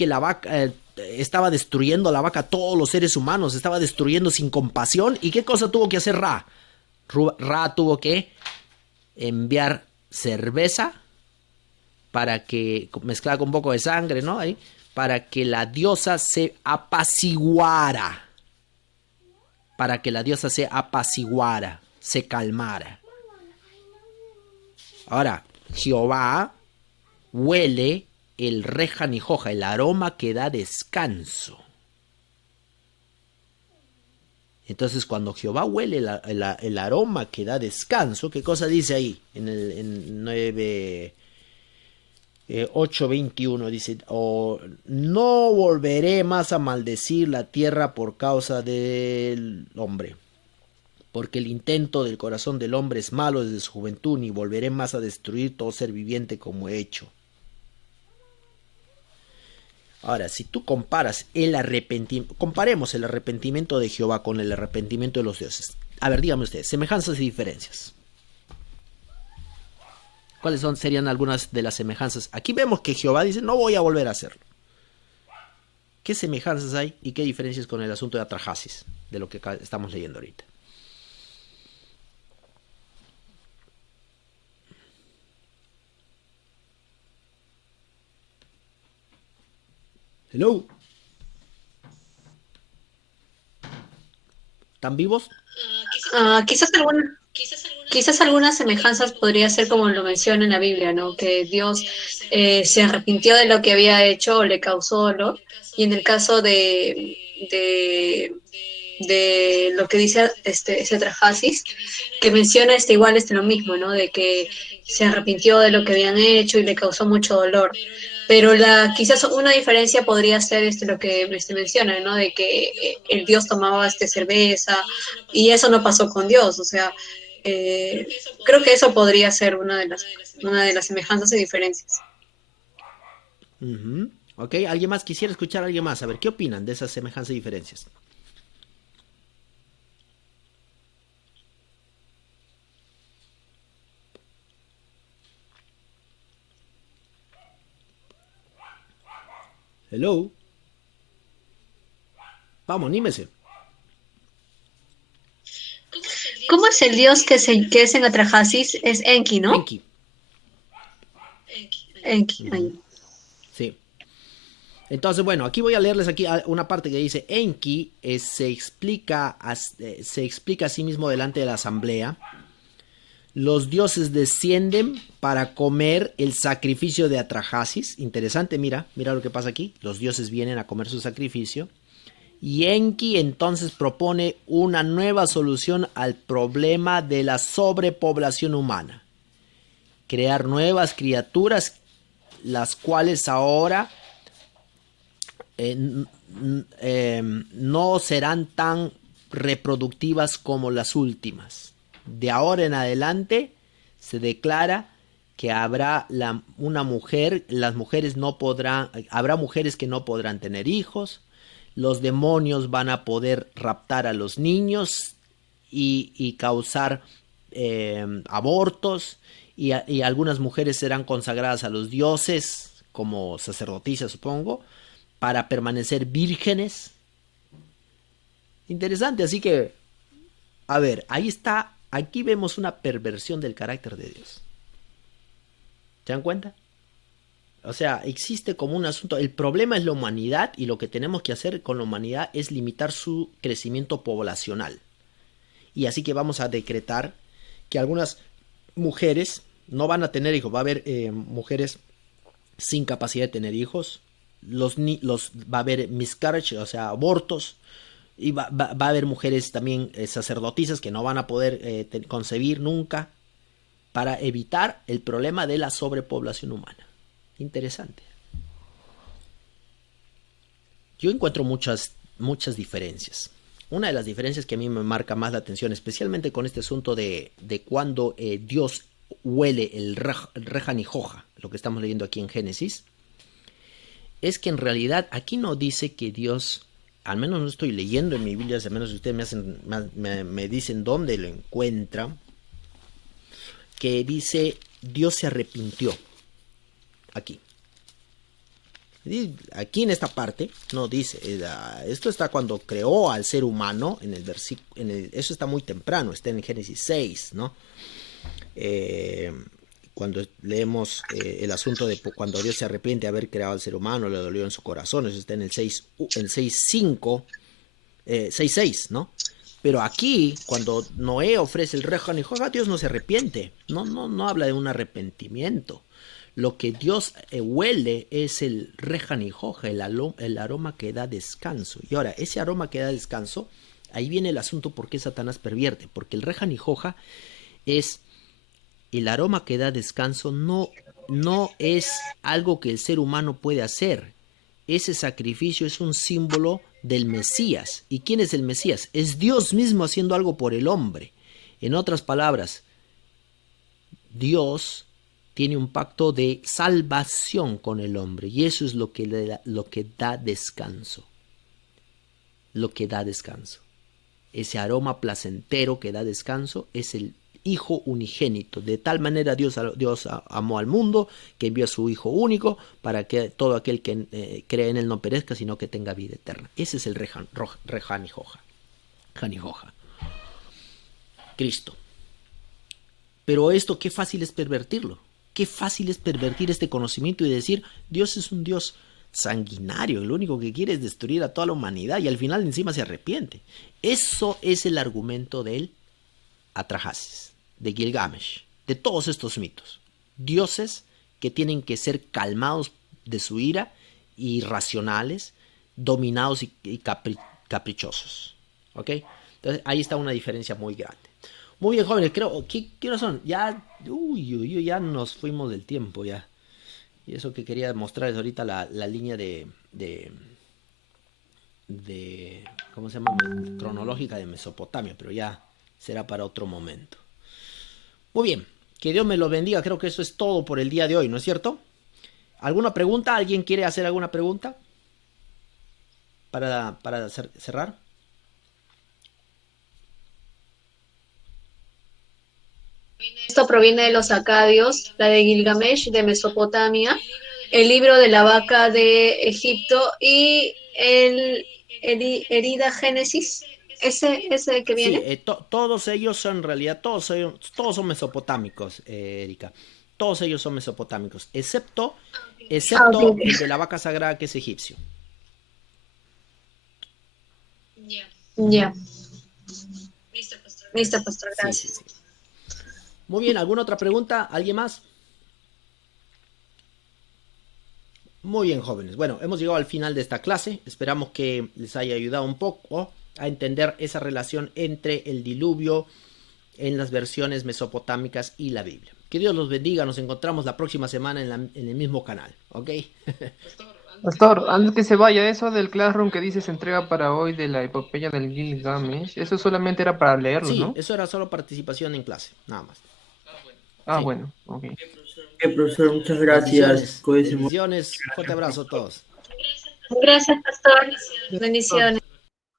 la vaca estaba destruyendo a la vaca a todos los seres humanos, estaba destruyendo sin compasión. ¿Y qué cosa tuvo que hacer Ra? Ra tuvo que enviar cerveza para que, mezclada con un poco de sangre, ¿no? Ahí, para que la diosa se apaciguara. Para que la diosa se apaciguara, se calmara. Ahora, Jehová huele el reja nijoja, el aroma que da descanso. Entonces, cuando Jehová huele el aroma que da descanso, ¿qué cosa dice ahí? En el 8:21 dice, no volveré más a maldecir la tierra por causa del hombre, porque el intento del corazón del hombre es malo desde su juventud, ni volveré más a destruir todo ser viviente como he hecho. Ahora, si tú comparas comparemos el arrepentimiento de Jehová con el arrepentimiento de los dioses. A ver, díganme ustedes, semejanzas y diferencias. ¿Cuáles serían algunas de las semejanzas? Aquí vemos que Jehová dice, no voy a volver a hacerlo. ¿Qué semejanzas hay y qué diferencias con el asunto de Atrahasis, de lo que estamos leyendo ahorita? Hello. ¿Están vivos? Quizás algunas semejanzas podría ser como lo menciona en la Biblia, ¿no? Que Dios se arrepintió de lo que había hecho o le causó dolor. Y en el caso de lo que dice ese Atrahasis, que menciona igual lo mismo, ¿no? De que se arrepintió de lo que habían hecho y le causó mucho dolor. Pero quizás una diferencia podría ser lo que menciona, ¿no? De que el Dios tomaba cerveza y eso no pasó con Dios. O sea, creo que eso podría ser una de las semejanzas y diferencias. Ok, ¿alguien más? Quisiera escuchar a alguien más. A ver, ¿qué opinan de esas semejanzas y diferencias? Hello. Vamos, anímese. ¿Cómo es el dios que es en Atrahasis? Es Enki, ¿no? Enki. Sí. Entonces, bueno, aquí voy a leerles aquí una parte que dice, Enki se explica a sí mismo delante de la asamblea. Los dioses descienden para comer el sacrificio de Atrahasis. Interesante, mira lo que pasa aquí. Los dioses vienen a comer su sacrificio. Y Enki entonces propone una nueva solución al problema de la sobrepoblación humana. Crear nuevas criaturas, las cuales ahora no serán tan reproductivas como las últimas. De ahora en adelante se declara que habrá habrá mujeres que no podrán tener hijos, los demonios van a poder raptar a los niños y causar abortos, y algunas mujeres serán consagradas a los dioses como sacerdotisas, supongo, para permanecer vírgenes. Interesante, así que, a ver, ahí está Aquí vemos una perversión del carácter de Dios. ¿Se dan cuenta? O sea, existe como un asunto. El problema es la humanidad y lo que tenemos que hacer con la humanidad es limitar su crecimiento poblacional. Y así que vamos a decretar que algunas mujeres no van a tener hijos. Va a haber mujeres sin capacidad de tener hijos. Va a haber miscarriage, o sea, abortos. Y va a haber mujeres también sacerdotisas que no van a poder concebir nunca, para evitar el problema de la sobrepoblación humana. Interesante. Yo encuentro muchas diferencias. Una de las diferencias que a mí me marca más la atención, especialmente con este asunto de cuando Dios huele el Rehan y Joja, lo que estamos leyendo aquí en Génesis, es que en realidad aquí no dice que Dios, al menos no estoy leyendo en mi Biblia, al menos ustedes me dicen dónde lo encuentran, que dice Dios se arrepintió. Aquí. Aquí en esta parte no dice, esto está cuando creó al ser humano, en el versículo, eso está muy temprano, está en Génesis 6, ¿no? Cuando leemos el asunto de cuando Dios se arrepiente de haber creado al ser humano, le dolió en su corazón, eso está en el 6.6, ¿no? Pero aquí, cuando Noé ofrece el Rehan y Joja, Dios no se arrepiente, no habla de un arrepentimiento. Lo que Dios huele es el Rehan y Joja, el aroma que da descanso. Y ahora, ese aroma que da descanso, ahí viene el asunto por qué Satanás pervierte. Porque el Rehan y Joja es el aroma que da descanso, no es algo que el ser humano puede hacer. Ese sacrificio es un símbolo del Mesías. ¿Y quién es el Mesías? Es Dios mismo haciendo algo por el hombre. En otras palabras, Dios tiene un pacto de salvación con el hombre, y eso es lo que da descanso. Lo que da descanso. Ese aroma placentero que da descanso es el Hijo unigénito. De tal manera Dios amó al mundo que envió a su Hijo único para que todo aquel que cree en él no perezca, sino que tenga vida eterna. Ese es el Rehan y Joja. Cristo. Pero esto, qué fácil es pervertirlo. Qué fácil es pervertir este conocimiento y decir, Dios es un Dios sanguinario, lo único que quiere es destruir a toda la humanidad y al final encima se arrepiente. Eso es el argumento del Atrahasis, de Gilgamesh, de todos estos mitos. Dioses que tienen que ser calmados de su ira, irracionales, dominados y caprichosos. ¿Ok? Entonces ahí está una diferencia muy grande. Muy bien, jóvenes, creo, ¿qué horas son? Ya, ya nos fuimos del tiempo ya. Y eso que quería mostrarles ahorita la línea de ¿cómo se llama? Cronológica de Mesopotamia, pero ya será para otro momento. Muy bien, que Dios me lo bendiga, creo que eso es todo por el día de hoy, ¿no es cierto? ¿Alguna pregunta? ¿Alguien quiere hacer alguna pregunta? Para cerrar. Esto proviene de los acadios, la de Gilgamesh de Mesopotamia, el libro de la vaca de Egipto y el herida Génesis, ese que viene. Sí, todos ellos son en realidad, todos son mesopotámicos, Erika. Todos ellos son mesopotámicos, excepto el de la vaca sagrada que es egipcio. Ya. Listo, pastor, gracias. Sí. Muy bien, ¿alguna otra pregunta? ¿Alguien más? Muy bien, jóvenes. Bueno, hemos llegado al final de esta clase. Esperamos que les haya ayudado un poco a entender esa relación entre el diluvio en las versiones mesopotámicas y la Biblia. Que Dios los bendiga. Nos encontramos la próxima semana en el mismo canal. ¿Ok? Pastor, antes que se vaya, eso del Classroom que dice se entrega para hoy de la epopeya del Gilgamesh, eso solamente era para leerlo, sí, ¿no? Eso era solo participación en clase, nada más. Sí. Bueno, ok. Profesor, muchas gracias. Bendiciones. Fuerte abrazo a todos. Gracias, pastor. Bendiciones.